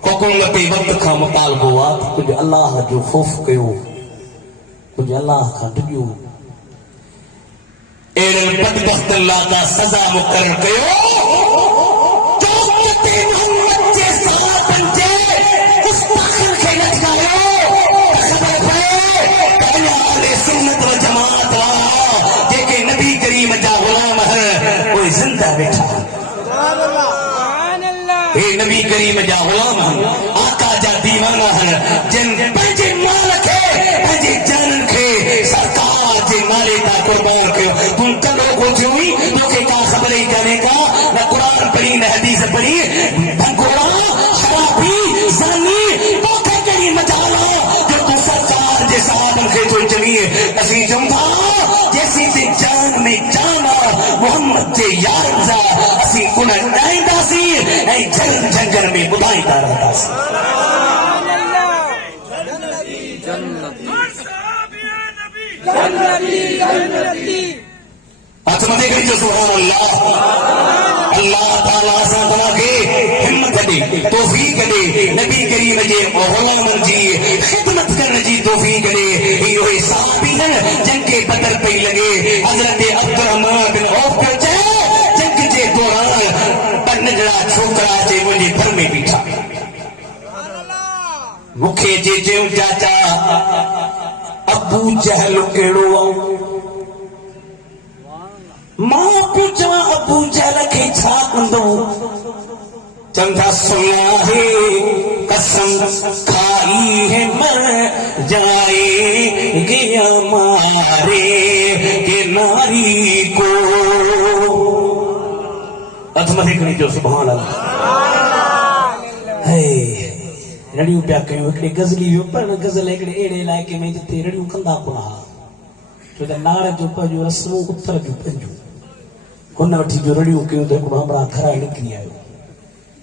हुकूमत वक़्त खां मुतालबो आहे त कुझु अलाह जो ख़ौफ़ कयो, कुझु अलाह खां ॾिजो। अहिड़नि बदबख़्तनि लाइ का सज़ा मुक़ररु कयो जो उम्मत मुहम्मद जे सहाबनि जे गुस्ताखनि खे लटकायो। ख़बर पए त अञा अहले सुन्नत व जमात वारा जेके नबी करीम जा ग़ुलाम आहिनि उहे ज़िंदा वेठा। हे नबी करीम जा ग़ुलाम आहिनि, आका जा दीवाना आहिनि, जिन पंहिंजे माल खे पंहिंजे जाननि खे सरकार जे नाले तां क़ुर्बान कयो। तूं कॾहिं कोठी हुई, तोखे का ख़बर ई कान्हे का, न क़ुरान पढ़ी न हदीस पढ़ी। भंगोड़ा शराबी ज़ानी तोखे कहिड़ी मजाल आहे जो तूं सरकार जे सहाबनि खे थो चवीं। असीं चऊं था जेसीं ते जान में जान आहे मुहम्मद जे यारनि जा असीं उन ॾाईंदासीं ऐं झंगनि झंगनि में ॿुधाईंदा रहंदासीं। हथ मथे करी जो सुभान अल्लाह। अल्लाह ताला सां तव्हांखे हिम्मत ॾे, तौफ़ीक़ ॾे, नबी करीम जे ग़ुलामनि जी ख़िदमत करण जी तौफ़ीक़ ॾे। इहो ई सहाबी आहिनि जिन खे बदर पई लॻे। हज़रत अब्दुर्रहमान बिन औफ पियो चए जंग जे दौरान ॿ नंढड़ा छोकिरा जे मुंहिंजे घर में बीठा। मूंखे जे चयूं चाचा अबू जहल कहिड़ो आहे, मां पियो चवां अबू जहल खे छा कंदो। चंदा सुना है कसम खाई है मर जाएंगे हमारे के नारी को। अथमथे करी जो सुभान अल्लाह। रड़ियूं पिया कयूं। हिकिड़ी गज़ली वियो पर गज़ल हिकिड़े अहिड़े इलाइक़े में जिते रड़ियूं कंदा कोन हुआ, छो त नार जो पंहिंजो रस्मूं उतर जूं पंहिंजूं। हुन वठी जो रड़ियूं कयूं त हिकिड़ो हमरा घरां निकिरी आयो।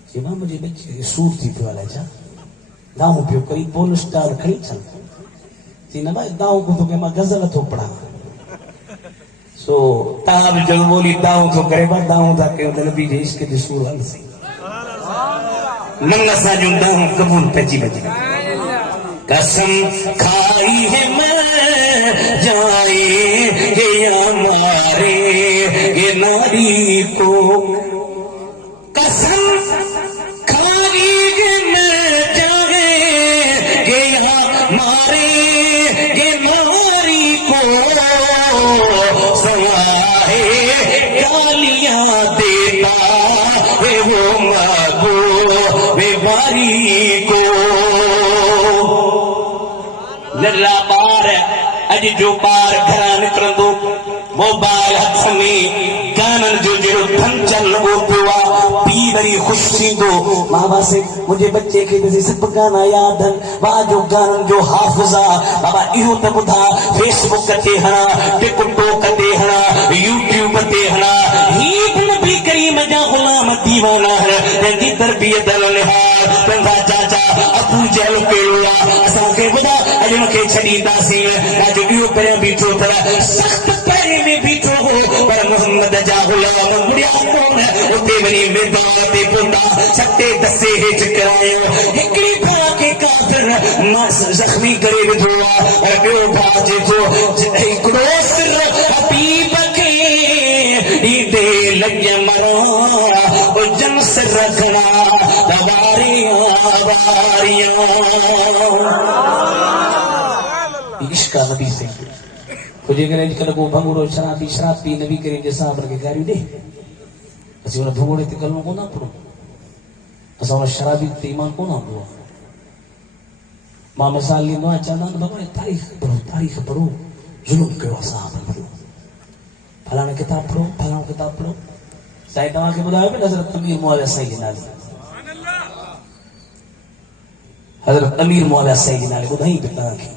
चई मां मुंहिंजे बचे खे सूर थी पियो अलाए छा, दाऊं पियो करी पोल स्टार खणी अचां। चई न भाई दाऊं को तोखे मां गज़ल थो पढ़ां। सो तव्हां बि जल्द ॿोली दाऊं थो करे मां दाऊं था कयूं त नबी जे इश्क जे सूर हलसी। मन असांजूं दाऊं क़बूल पइजी वञे। कसम खाई है मर जाएंगे हमारे ये नारी को। कसम खाई है मर जाएंगे हमारे ये नारी को। सवाए गालियां देता है वो मागो बीमारी को। नल्ला बार अज जो बार घरां निकिरंदो मोबाइल हथ में गाननि जो जहिड़ो धन चल लॻो पियो आहे। पीउ वरी ख़ुशि थींदो मां बसि मुंहिंजे बचे खे ॾिसी सभु गाना यादि आहिनि। मां जो गाननि जो हाफ़िज़ आहे। बाबा इहो त ॿुधा फेसबुक ते हणा, टिकटॉक ते हणा, यूट्यूब ते हणा। ही बि नबी करीम जा ग़ुलाम दीवाना आहिनि जंहिंजी तरबियत निहार पंहिंजा चाचा अबू जहल कहिड़ो आहे। असांखे ॿुधा अॼु मूंखे छॾींदासीं अॼु इहो पहिरियों बीठो पर सख़्त पहिरें में बीठो हो पर मोहम्मद जा ग़ुलाम मुड़िया कोन। उते वञी मैदान ते पहुता सटे दसे हेठि करायो। हिकिड़ी भाउ खे काफ़िर मां ज़ख़्मी करे विधो आहे ऐं ॿियो भाउ चए थो हिकिड़ो सिर हबीब खे ॾींदे लॻ मरा जन सिर रखणा वारियां वारियां। इश्क नबी से कुझु करे अॼुकल्ह को भंगुड़ो शराबी शराब पी नबी करे जे साहब खे गारियूं ॾे। असीं हुन भंगुड़े ते कलमो कोन पढ़ो, असां हुन शराबी ते ईमान कोन हूंदो आहे। मां मिसाल ॾींदो आहियां, चवंदा आहिनि भॻवान तारीख़ पढ़ो ज़ुल्म कयो आहे साहबनि ते, फलाणे किताब पढ़ो फलाणो किताब पढ़ो। साईं तव्हांखे ॿुधायो पियो हज़रत अमीर मुआविया साईं जे नाले, हज़रत अमीर मुआविया साईं जे नाले ॿुधाई पियो तव्हांखे।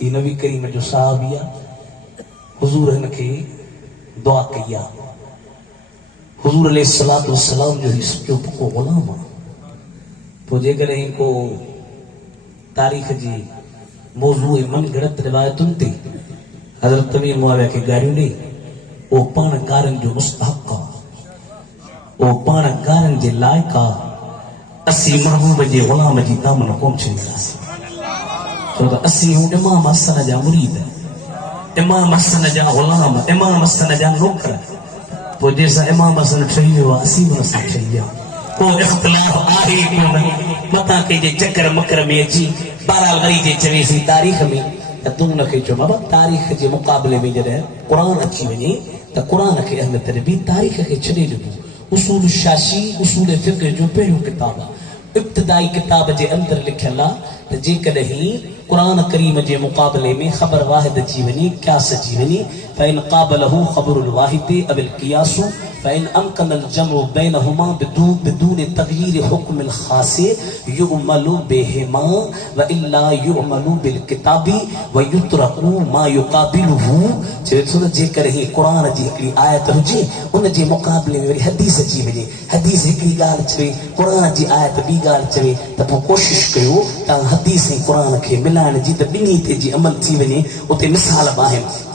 ही नबी करीम जो सहाबी आहे। हुज़ूर हिन खे दुआ कई आहे हुजूर अलैहिस्सलातु वस्सलाम जो हिस्सो को गुलाम तो जेकर इनको तारीख जी मौजू मन गणत रिवायतुन ते हजरत अमीर मुआविया के गारियों ने ओ पाण गारन जो मुस्तहक ओ पाण गारन जे लायका असी महबूब जे गुलाम जी दामन कोम छींदासी तो असी हूं इमाम हसन जा मुरीद इमाम हसन जा गुलाम इमाम हसन जा नौकर तो जैसा इमाम हसन ठही हुआ असी मसा ठही को इख्तिलाफ आहे कोन मता के जे चक्कर मकर में अची बहरहाल वरी जे चवे सी तारीख में त तू न के चो बाबा तारीख जे मुकाबले में जॾहिं क़ुरान अची वञे त क़ुरान खे अहमियत ॾिबी तारीख खे छॾे ॾिबो उसूल शाशी उसूल फ़िक़्ह जो पहिरियों किताब आहे इब्तिदाई किताब जे अंदर लिखियल आहे त जेकॾहिं क़ुरान करीम जे मुकाबले में ख़बर वाहिद अची वञे क़यास अची वञे फ़इन क़ाबलहु ख़बरुल वाहिद अबिल क़ियासु फ़इन अमकनल जमउ बैनहुमा बिदून तग़यीर हुक्मिल ख़ास युअमलु बिहिमा व इल्ला युअमलु बिल किताबी व युतरकु मा युक़ाबिलुहु चवे थो त जेकॾहिं क़ुरान जी हिकिड़ी आयत हुजे उन जे मुक़ाबले में वरी हदीस अची वञे हदीस हिकिड़ी ॻाल्हि चवे क़ुरान जी आयत ॿी ॻाल्हि चवे त पोइ कोशिशि कयो त हदीस ऐं क़ुरान खे मिलाइण जी त ॿिन्ही ते जी अमल थी वञे उते मिसाल बि आहिनि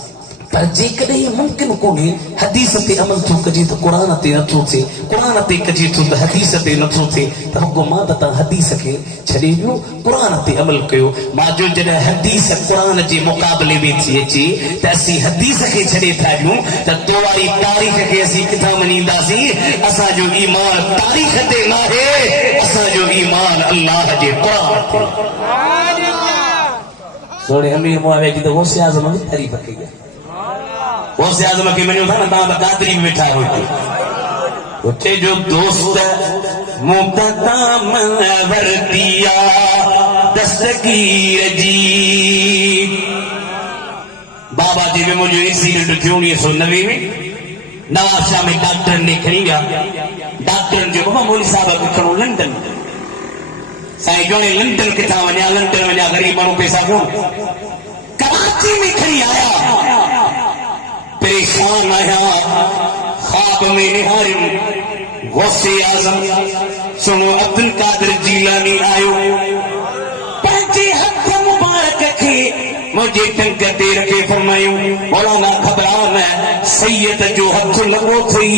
पर जेकॾहिं मुमकिन कोन्हे हदीस ते अमल थो कजे त क़ुरान ते नथो थिए क़ुरान ते कजे थो त हदीस ते नथो थिए त हुकुम आहे त तव्हां हदीस खे छॾे ॾियो क़ुरान ते अमल कयो मां जो जॾहिं हदीस क़ुरान जे मुक़ाबले में थी अचे त असीं हदीस खे छॾे था ॾियूं त तो वारी तारीख़ खे असीं किथां मञींदासीं असांजो ईमान तारीख़ ते न आहे असांजो ईमान अल्लाह जे क़ुरान ते सोने अमीर मुआविया जी त गौसे आज़म जी तारीफ़ कई आहे गौसे आज़म खे मञो था न तव्हां त कादरी में वेठा आहियो उते जो दोस्त मुक़दम वरतिया दस्तगीर जी बाबा जी में मुझे इंसिडेंट थियो 1990 में नवाबशाह में डॉक्टर ने खणी विया डॉक्टर जो बाबा मौलवी साहब खे खणो लंडन साईं जो लंडन किथां वञा लंडन वञा गरीब माण्हू पैसा कोन कराची में खणी आया परेशान आया ख्वाब में निहारिन गौसे आज़म सुनो अब्दुल कादिर जीलानी आयो पंहिंजे हथ मुबारक खे मुझे टंक ते रखे फरमायूं मौलाना घबरान सैयद जो हथ लॻो थी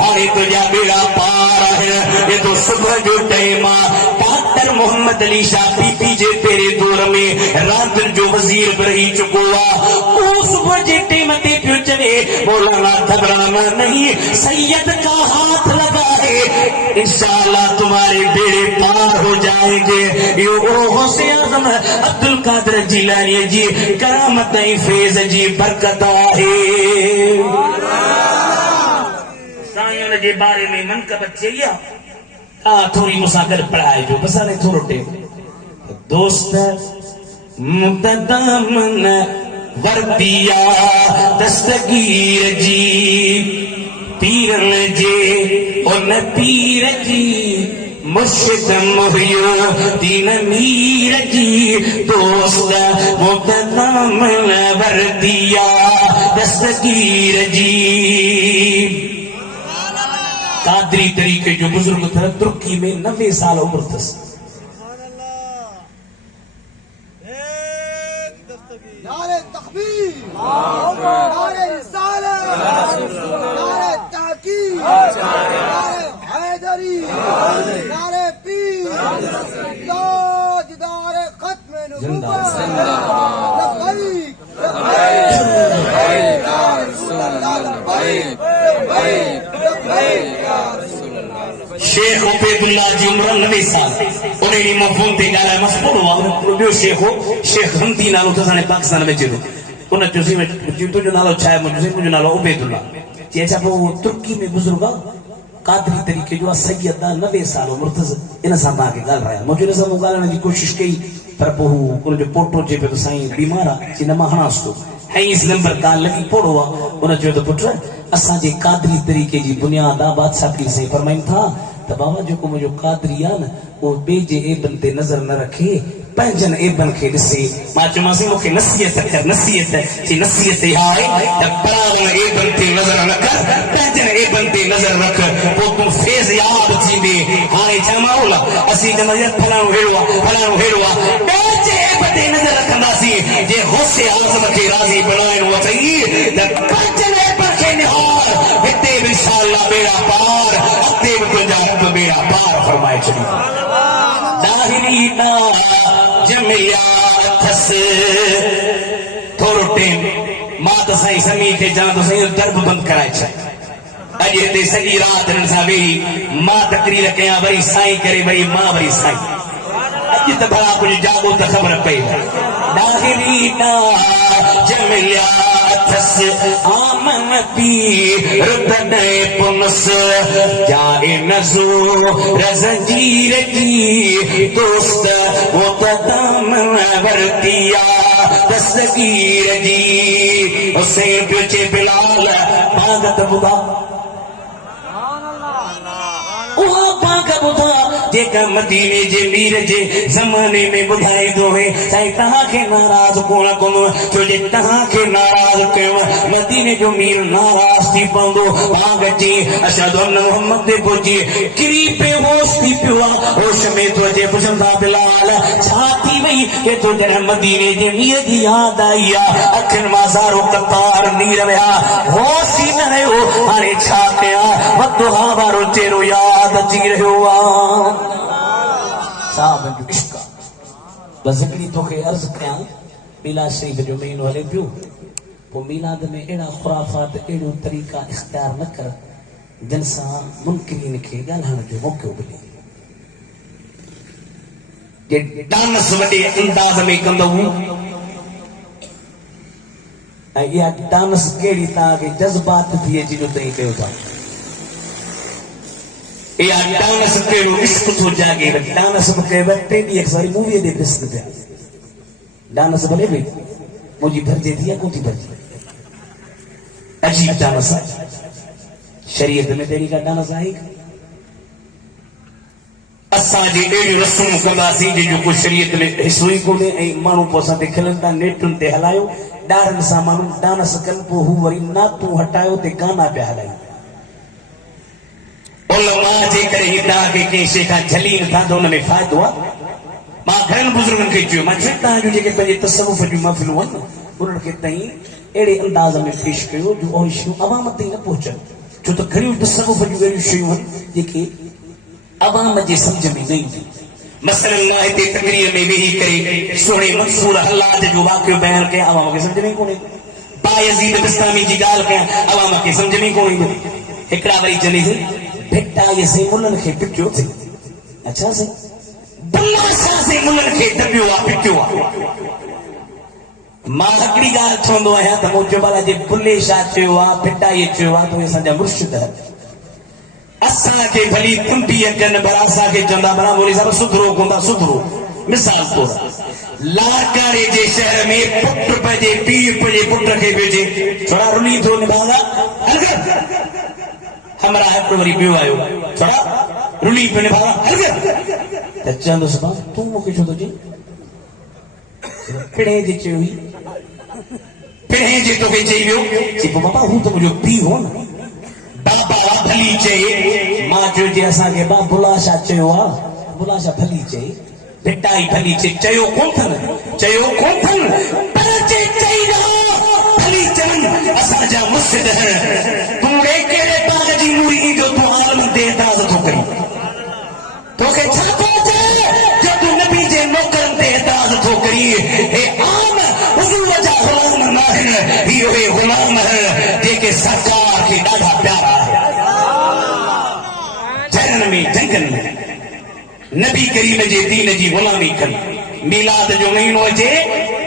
हाणे तुंहिंजा बेड़ा पार आहिनि ये तो सुबुह जो टाइम आहे डॉक्टर मोहम्मद अली शाह बीबी जे पहिरें दौर में रांदियुनि जो वज़ीर बि रही चुको आहे उहो सुबुह जे टाइम ते पियो चवे मौलाना घबराना नहीं सैयद का हाथ लगा है इंशाअल्लाह तुम्हारे बेड़े पार हो जाएंगे यो गौसे आज़म अब्दुल कादिर जीलानी जी करामत ऐं फैज़ जी बरकत आहे साईं जे बारे में मनकब चई आहे थोड़ी मूंसां गॾु पढ़ाए जो बस हाणे थोरो टेम दोस्त मुक़दम वरतिया दस्तगीर जी पीरन जे उन पीर जी मुर्शिद मुहियो दीन मीर जी दोस्त मुक़दम वरतिया दस्तगीर जी कादरी तरीके जो बुजुर्ग था तुर्की में 90 साल उम्र थस नारे तकबीर नारे रिसालत नारे तहकीक नारे हैदरी नारे पीर ताजदार खत्म नबूवत लब्बैक लब्बैक या रसूल अल्लाह लब्बैक लब्बैक या रसूल अल्लाह शेख उबैदुल्लाह जी उम्र 90 साल उन्हें मफ़हूम ते ॻाल्हाए मसफ़ूर हुआ ॿियो शेख हो शेख हमदी नालो अथसि हाणे पाकिस्तान में अचे थो उन चयोसीं तुंहिंजो नालो छा आहे मुंहिंजो नालो उबैदुल्लाह चई अच्छा पोइ तुर्की में बुज़ुर्ग आहे कादरी तरीक़े जो आहे सैयद आहे 90 साल उम्र अथसि इन सां तव्हांखे ॻाल्हायां मुंहिंजो हिन सां मूं ॻाल्हाइण जी कोशिशि कई पर पोइ हू उनजो पोटो चए पियो त साईं बीमार आहे चई न मां हणांसि थो ऐं इस नंबर ॻाल्हि लॻी पोड़ो आहे उन चयो त पुट असांजे कादरी तरीक़े जी बुनियाद आहे बादशाह पीर साईं फरमाइनि था त बाबा जेको मुंहिंजो कादरी आहे न उहो ॿिए जे एबन ते नज़र न रखे पंहिंजनि एबनि खे ॾिसे मां चयोमांसि मूंखे नसीहत कर नसीहत जी नसीहत आहे त परावनि एबनि ते नज़र न कर पंहिंजनि एबनि ते नज़र रख पोइ तूं फैज़ यादि थींदे हाणे छा माहौल आहे असीं चवंदा यार फलाणो अहिड़ो आहे फलाणो अहिड़ो आहे पंहिंजे एब ते नज़र रखंदासीं जे गौसे आज़म खे राज़ी बणाइणो अथई त पंहिंजनि एबनि खे निहार हिते बि इंशाअल्लाह बेड़ा पार अॻिते बि तुंहिंजा रब बेड़ा पार फरमाए छॾींदा दाहिरी ना जमिया थस थोरो टेम मां त साईं समी खे चवां थो साईं दर्ब बंदि कराए छॾ अॼु हिते सॼी राति हिननि सां वेही मां तकरीर कयां वरी साईं करे वरी मां वरी साईं अॼु त भला कुझु जाॻो त ख़बर पई दाहिरी ना जमिया थस आमन पी रुदने पुनस जाए नजो रज़ंजीर जी दोस्त वो कदम वरतिया दस्तगीर जी उसे पिछे बिलाल भागत बुधा जेका मदीने जे मीर जे ज़माने में ॿुधाए थो साईं तव्हांखे नाराज़ कोन कंदो छो जे तव्हांखे नाराज़ कयो मदीने जो मीर नाराज़ थी पवंदो भाग अची अशहदु अन्न मुहम्मद ते पहुची किरी पे होश थी पियो आहे होश में तो अचे पुछंदा बिलाल छा थी वई के तो जॾहिं मदीने जे मीर जी यादि आई आहे अखियुनि मां ज़ारो कतार नीर विया होश ई न रहियो हाणे छा कयां वदुहा वारो चेहरो यादि अची रहियो आहे साहब जो इश्क बस हिकिड़ी तोखे अर्ज़ कयां मीलाद शरीफ़ जो महीनो हले पियो पोइ मीलाद में अहिड़ा ख़ुराफ़ात अहिड़ो तरीक़ा इख़्तियार न कर जिन सां मुनकिरीन खे ॻाल्हाइण जो मौक़ो मिले जे डांस वॾे अंदाज़ में कंदव ऐं इहा डांस कहिड़ी तव्हांखे जज़्बात थी अचे जो तई कयो था या डांस कहिड़ो इश्क थो जागे डांस मूंखे टे ॾींहं सारी मूवीअ ते ॾिसंद पिया डांस भले भई मुंहिंजी भरिजे थी या कोन थी भरिजे अजीब डांस शरीयत में तहिड़ी का डांस आहे असांजी अहिड़ियूं रस्मूं कंदासीं जंहिंजो को शरीयत में हिसो ई कोन्हे ऐं माण्हू पोइ असां ते खिलनि था नेटुनि ते हलायो ॾाढनि सां माण्हू डांस कनि पोइ हू वरी नातूं हटायो ते गाना पिया हलायूं उलमा जे करे ही तव्हांखे कंहिं शइ खां झली नथा त हुन में फ़ाइदो आहे मां घणनि बुज़ुर्गनि खे चयो मां चयो तव्हांजूं जेके पंहिंजे तसवुफ़ जूं महफ़िलूं आहिनि उन्हनि खे तई अहिड़े अंदाज़ में पेश कयो जो उहे शयूं अवाम ताईं न पहुचनि छो त घणियूं तसवुफ़ जूं अहिड़ियूं शयूं आहिनि जेके अवाम जे सम्झ में न ईंदियूं मसलन मां हिते तकरीर में वेही करे सुहिणे मंसूर हलात जो वाक़ियो बयानु कयां अवाम खे सम्झ में कोन्हे बायज़ीद बिस्तामी जी ॻाल्हि कयां अवाम खे सम्झ में कोन ईंदी हिकिड़ा वरी चवंदी भिटाईअ से मुननि खे पिटियो थी अच्छा से बुलासा से मुननि खे दबियो आहे पिटियो आहे मां हिकिड़ी ॻाल्हि चवंदो आहियां त मूं जबाला जे बुले छा चयो आहे भिटाईअ चयो आहे त उहे असांजा मुर्शिद असांखे भली कुंडीअ कनि पर असांखे चवंदा भला मोली साहिब सुधरो कोन्दा सुधरो मिसाल तौर लाड़काणे जे शहर में पुट पंहिंजे पीउ पंहिंजे पुट खे भेजे थोरा रुली थो निभागा हमरा हिकिड़ो वरी ॿियो आयो थोरा रुली पियो निभागा त चवंदुसि भाउ तूं मूंखे छो थो चई पिणे जे चयो हुई पिणे जे तोखे चई वियो चई पोइ बाबा हू त मुंहिंजो पीउ हो न बाबा भली चए मां चयो जे असांखे बा बुलाशा चयो आहे बुलाशा भली चए भिटाई भली चए चयो कोन अथनि पर जे चई रहो भली चवनि असांजा मुर्शिद तूं कहिड़े बाग जी मूड़ी ईंदो तूं आलम ते एतिराज़ थो करी तोखे छा थो चए जो तूं नबी जे नौकरनि ते एतिराज़ थो करी हे आम हुज़ूर जा ग़ुलाम न आहिनि इहो हे ग़ुलाम आहिनि जेके सरकार खे ॾाढा प्यारा जंगनि में नबी करीम जे दीन जी ग़ुलामी कनि मीलाद जो महीनो अचे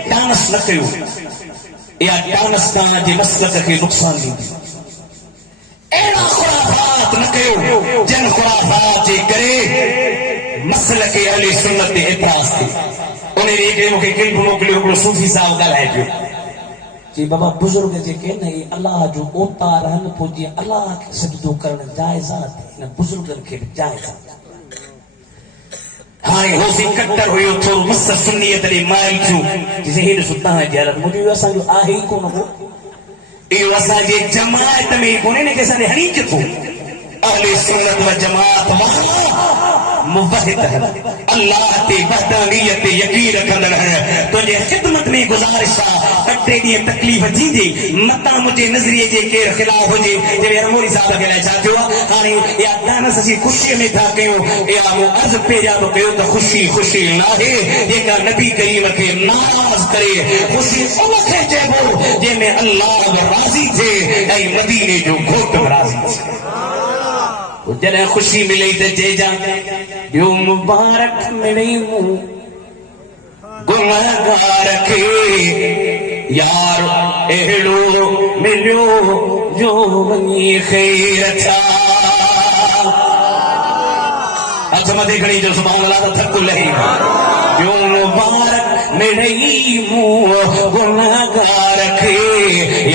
डांस न कयो या डांस तव्हांजे मसलक खे नुक़सान ॾींदी अहिड़ा ख़ुराफ़ात न कयो जिन ख़ुराफ़ात जे करे मसलक अहले सुन्नत ते एतिराज़ थिए उन ॾींहुं मूंखे क्लिप मोकिलियो हिकिड़ो सूफ़ी साहिबु ॻाल्हाए पियो जी बाबा बुजुर्ग जेके न अल्लाह जो ओतार आहिनि पोइ जीअं अल्लाह खे सजदो करणु जाइज़ आहे हिन बुजुर्गनि खे बि जाइज़ आहे हाणे होसी कट्टर हुयो थोरो मस सुन्नियत ॾे माइल थियो जिसे हेॾ सुता है जरत मुझे असांजो आहे ई कोन को इहो असांजे जमात में कोन्हे न के असांजे हणी चुको अहले सुन्नत व जमात मुवहिद है अल्लाह ते वहदानियत ते यकीन रखंदड़ है तुझे खिदमत में गुजारिश कटे दी तकलीफ थींदी मता मुझे नजरिए जे के खिलाफ हुजे जे हरमोरी साहब के लाइ छा थियो हाणे या दानस असीं ख़ुशी में था कयूं या मो अर्ज़ पेजा तो कयो त ख़ुशी ख़ुशी नाहे जेका नबी करीम खे नाराज़ करे ख़ुशी उनखे चइबो जंहिंमें अल्लाह राज़ी थिए ऐं मदीने जो घोट राज़ी थिए जॾहिं ख़ुशी मिले त चइजां ॿियो मुबारक मिलई मूं गुनहगार खे यार अहिड़ो मिलियो जो वञी ख़ैर थिया हथ मथे खणी जो सुभाणे अलाह त थक लही ॿियो मुबारक मिलई मूं गुनहगार खे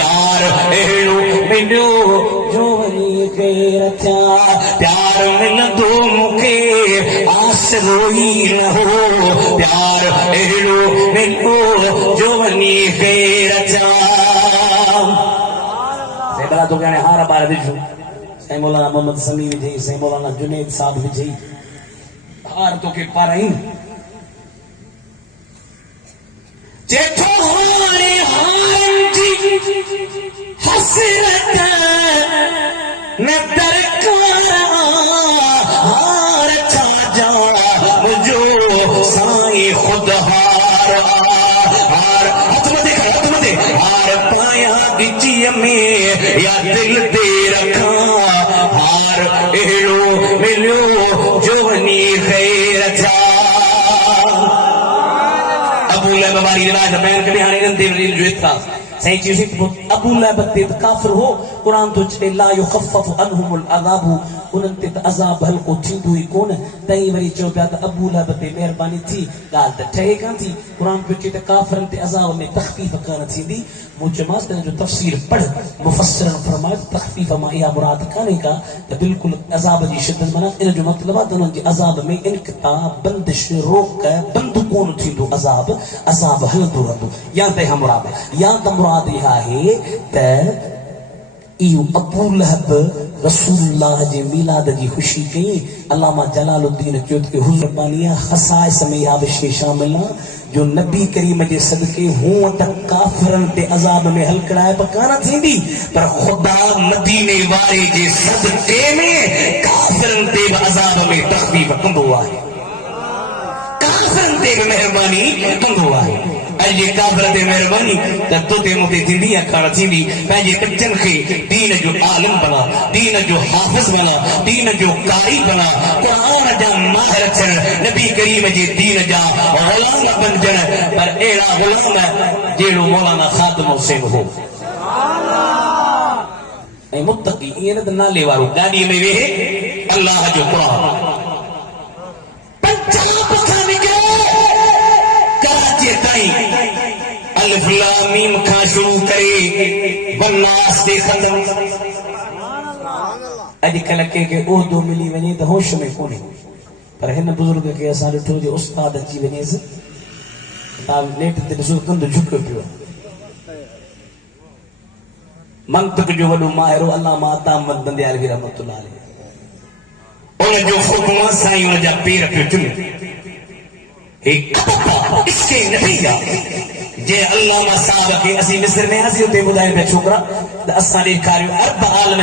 यार अहिड़ो मिलियो जो वञी ख़ैर थिया प्यार मिलंदो मूंखे आस रोई न हो प्यार अहिड़ो मिलियो जो वञी ख़ैर थिया भला तो हाणे हार ॿार विझूं साईं मौलाना मोहम्मद समी विझई साईं मौलाना जुनैद साहब विझई हार तोखे पाराई जेठो हाणे हारनि जी हसरत न दरकार हार छा जा मुझो साईं खुद हार हार हथ मथे हार पाया गिचीअ में या दिल ते रखां हार अहिड़ो मिलियो जो वञी ख़ैर थिया अबू लहब वारी रिवायत बयान करे हाणे इन्हनि ते जो एतिराज़ सही चीज अबू लहब ते काफिर हो कुरान तो चए ला युखफ़फ़ु अन्हुमुल अज़ाबु उन्हनि ते त अज़ाब हल्को थींदो ई कोन तई वरी चयो पिया त अबू लहब ते महिरबानी थी ॻाल्हि त ठहे कान थी कुरान पियो चए त काफ़िरनि ते अज़ाब में तख़फ़ीफ़ कान थींदी मूं चयोमांसि त जो तफ़सीर पढ़ मुफ़स्सिरनि फरमायो तख़फ़ीफ़ मां इहा मुराद कान्हे का त बिल्कुलु अज़ाब जी शिद्दत माना इन जो मतिलबु आहे त उन्हनि जे अज़ाब में इनक़िता बंदिश रोक बंद कोन थींदो अज़ाब हलंदो रहंदो या त इहा मुराद या त मुराद इहा आहे त इहो अबू लहब रसूलुल्लाह जे मीलाद जी ख़ुशी कई अल्लामा जलालुद्दीन चयो त हुज़ूर बानिया ख़साइस में इहा बि शइ शामिल आहे जो नबी करीम जे सदके हूअं त काफ़िरनि ते अज़ाब में हलकड़ाइप कान थींदी पर ख़ुदा मदीने वारे जे सदके में काफ़िरनि ते बि अज़ाब में तख़फ़ीफ़ कंदो आहे काफ़िरनि ते बि महिरबानी कंदो आहे ऐं जे काफ़िर ते महिरबानी त तोते मूंखे थींदी या कान थींदी पंहिंजे बच्चनि खे दीन जो आलिम बना दीन जो हाफ़िज़ बना दीन जो कारी बना क़ुरान जा माहिर थियण नबी करीम जे दीन जा ग़ुलाम बणजण पर अहिड़ा ग़ुलाम जहिड़ो मौलाना ख़ातिम हुसैन हो ऐं मुत्तक़ी ईअं न त नाले वारो गाॾीअ में वेहे अल्लाह जो क़ुरान पंजाब खां निकिरे कराची ताईं अलिफ लाम मीम खां शुरू करे वन्नास ते ख़तम अॼुकल्ह कंहिंखे उहिदो मिली वञे त होश में कोन्हे पर हिन बुज़ुर्ग खे असां ॾिठो जो उस्ताद अची वञेसि तव्हां नेट ते ॾिसो कंधु झुकियो पियो मंतिक़ जो वॾो माहिर अल्लामा अता अहमद दंदियालवी रहमतुल्लाह अलैह उन जो हुक्म साईं उन जा पेर पियो चुमे इसके नतीजा जे अल्लामा साहब खे असीं मिस्र में असीं उते ॿुधायो पिया छोकिरा त असां ॾेखारियो अर्ब आलम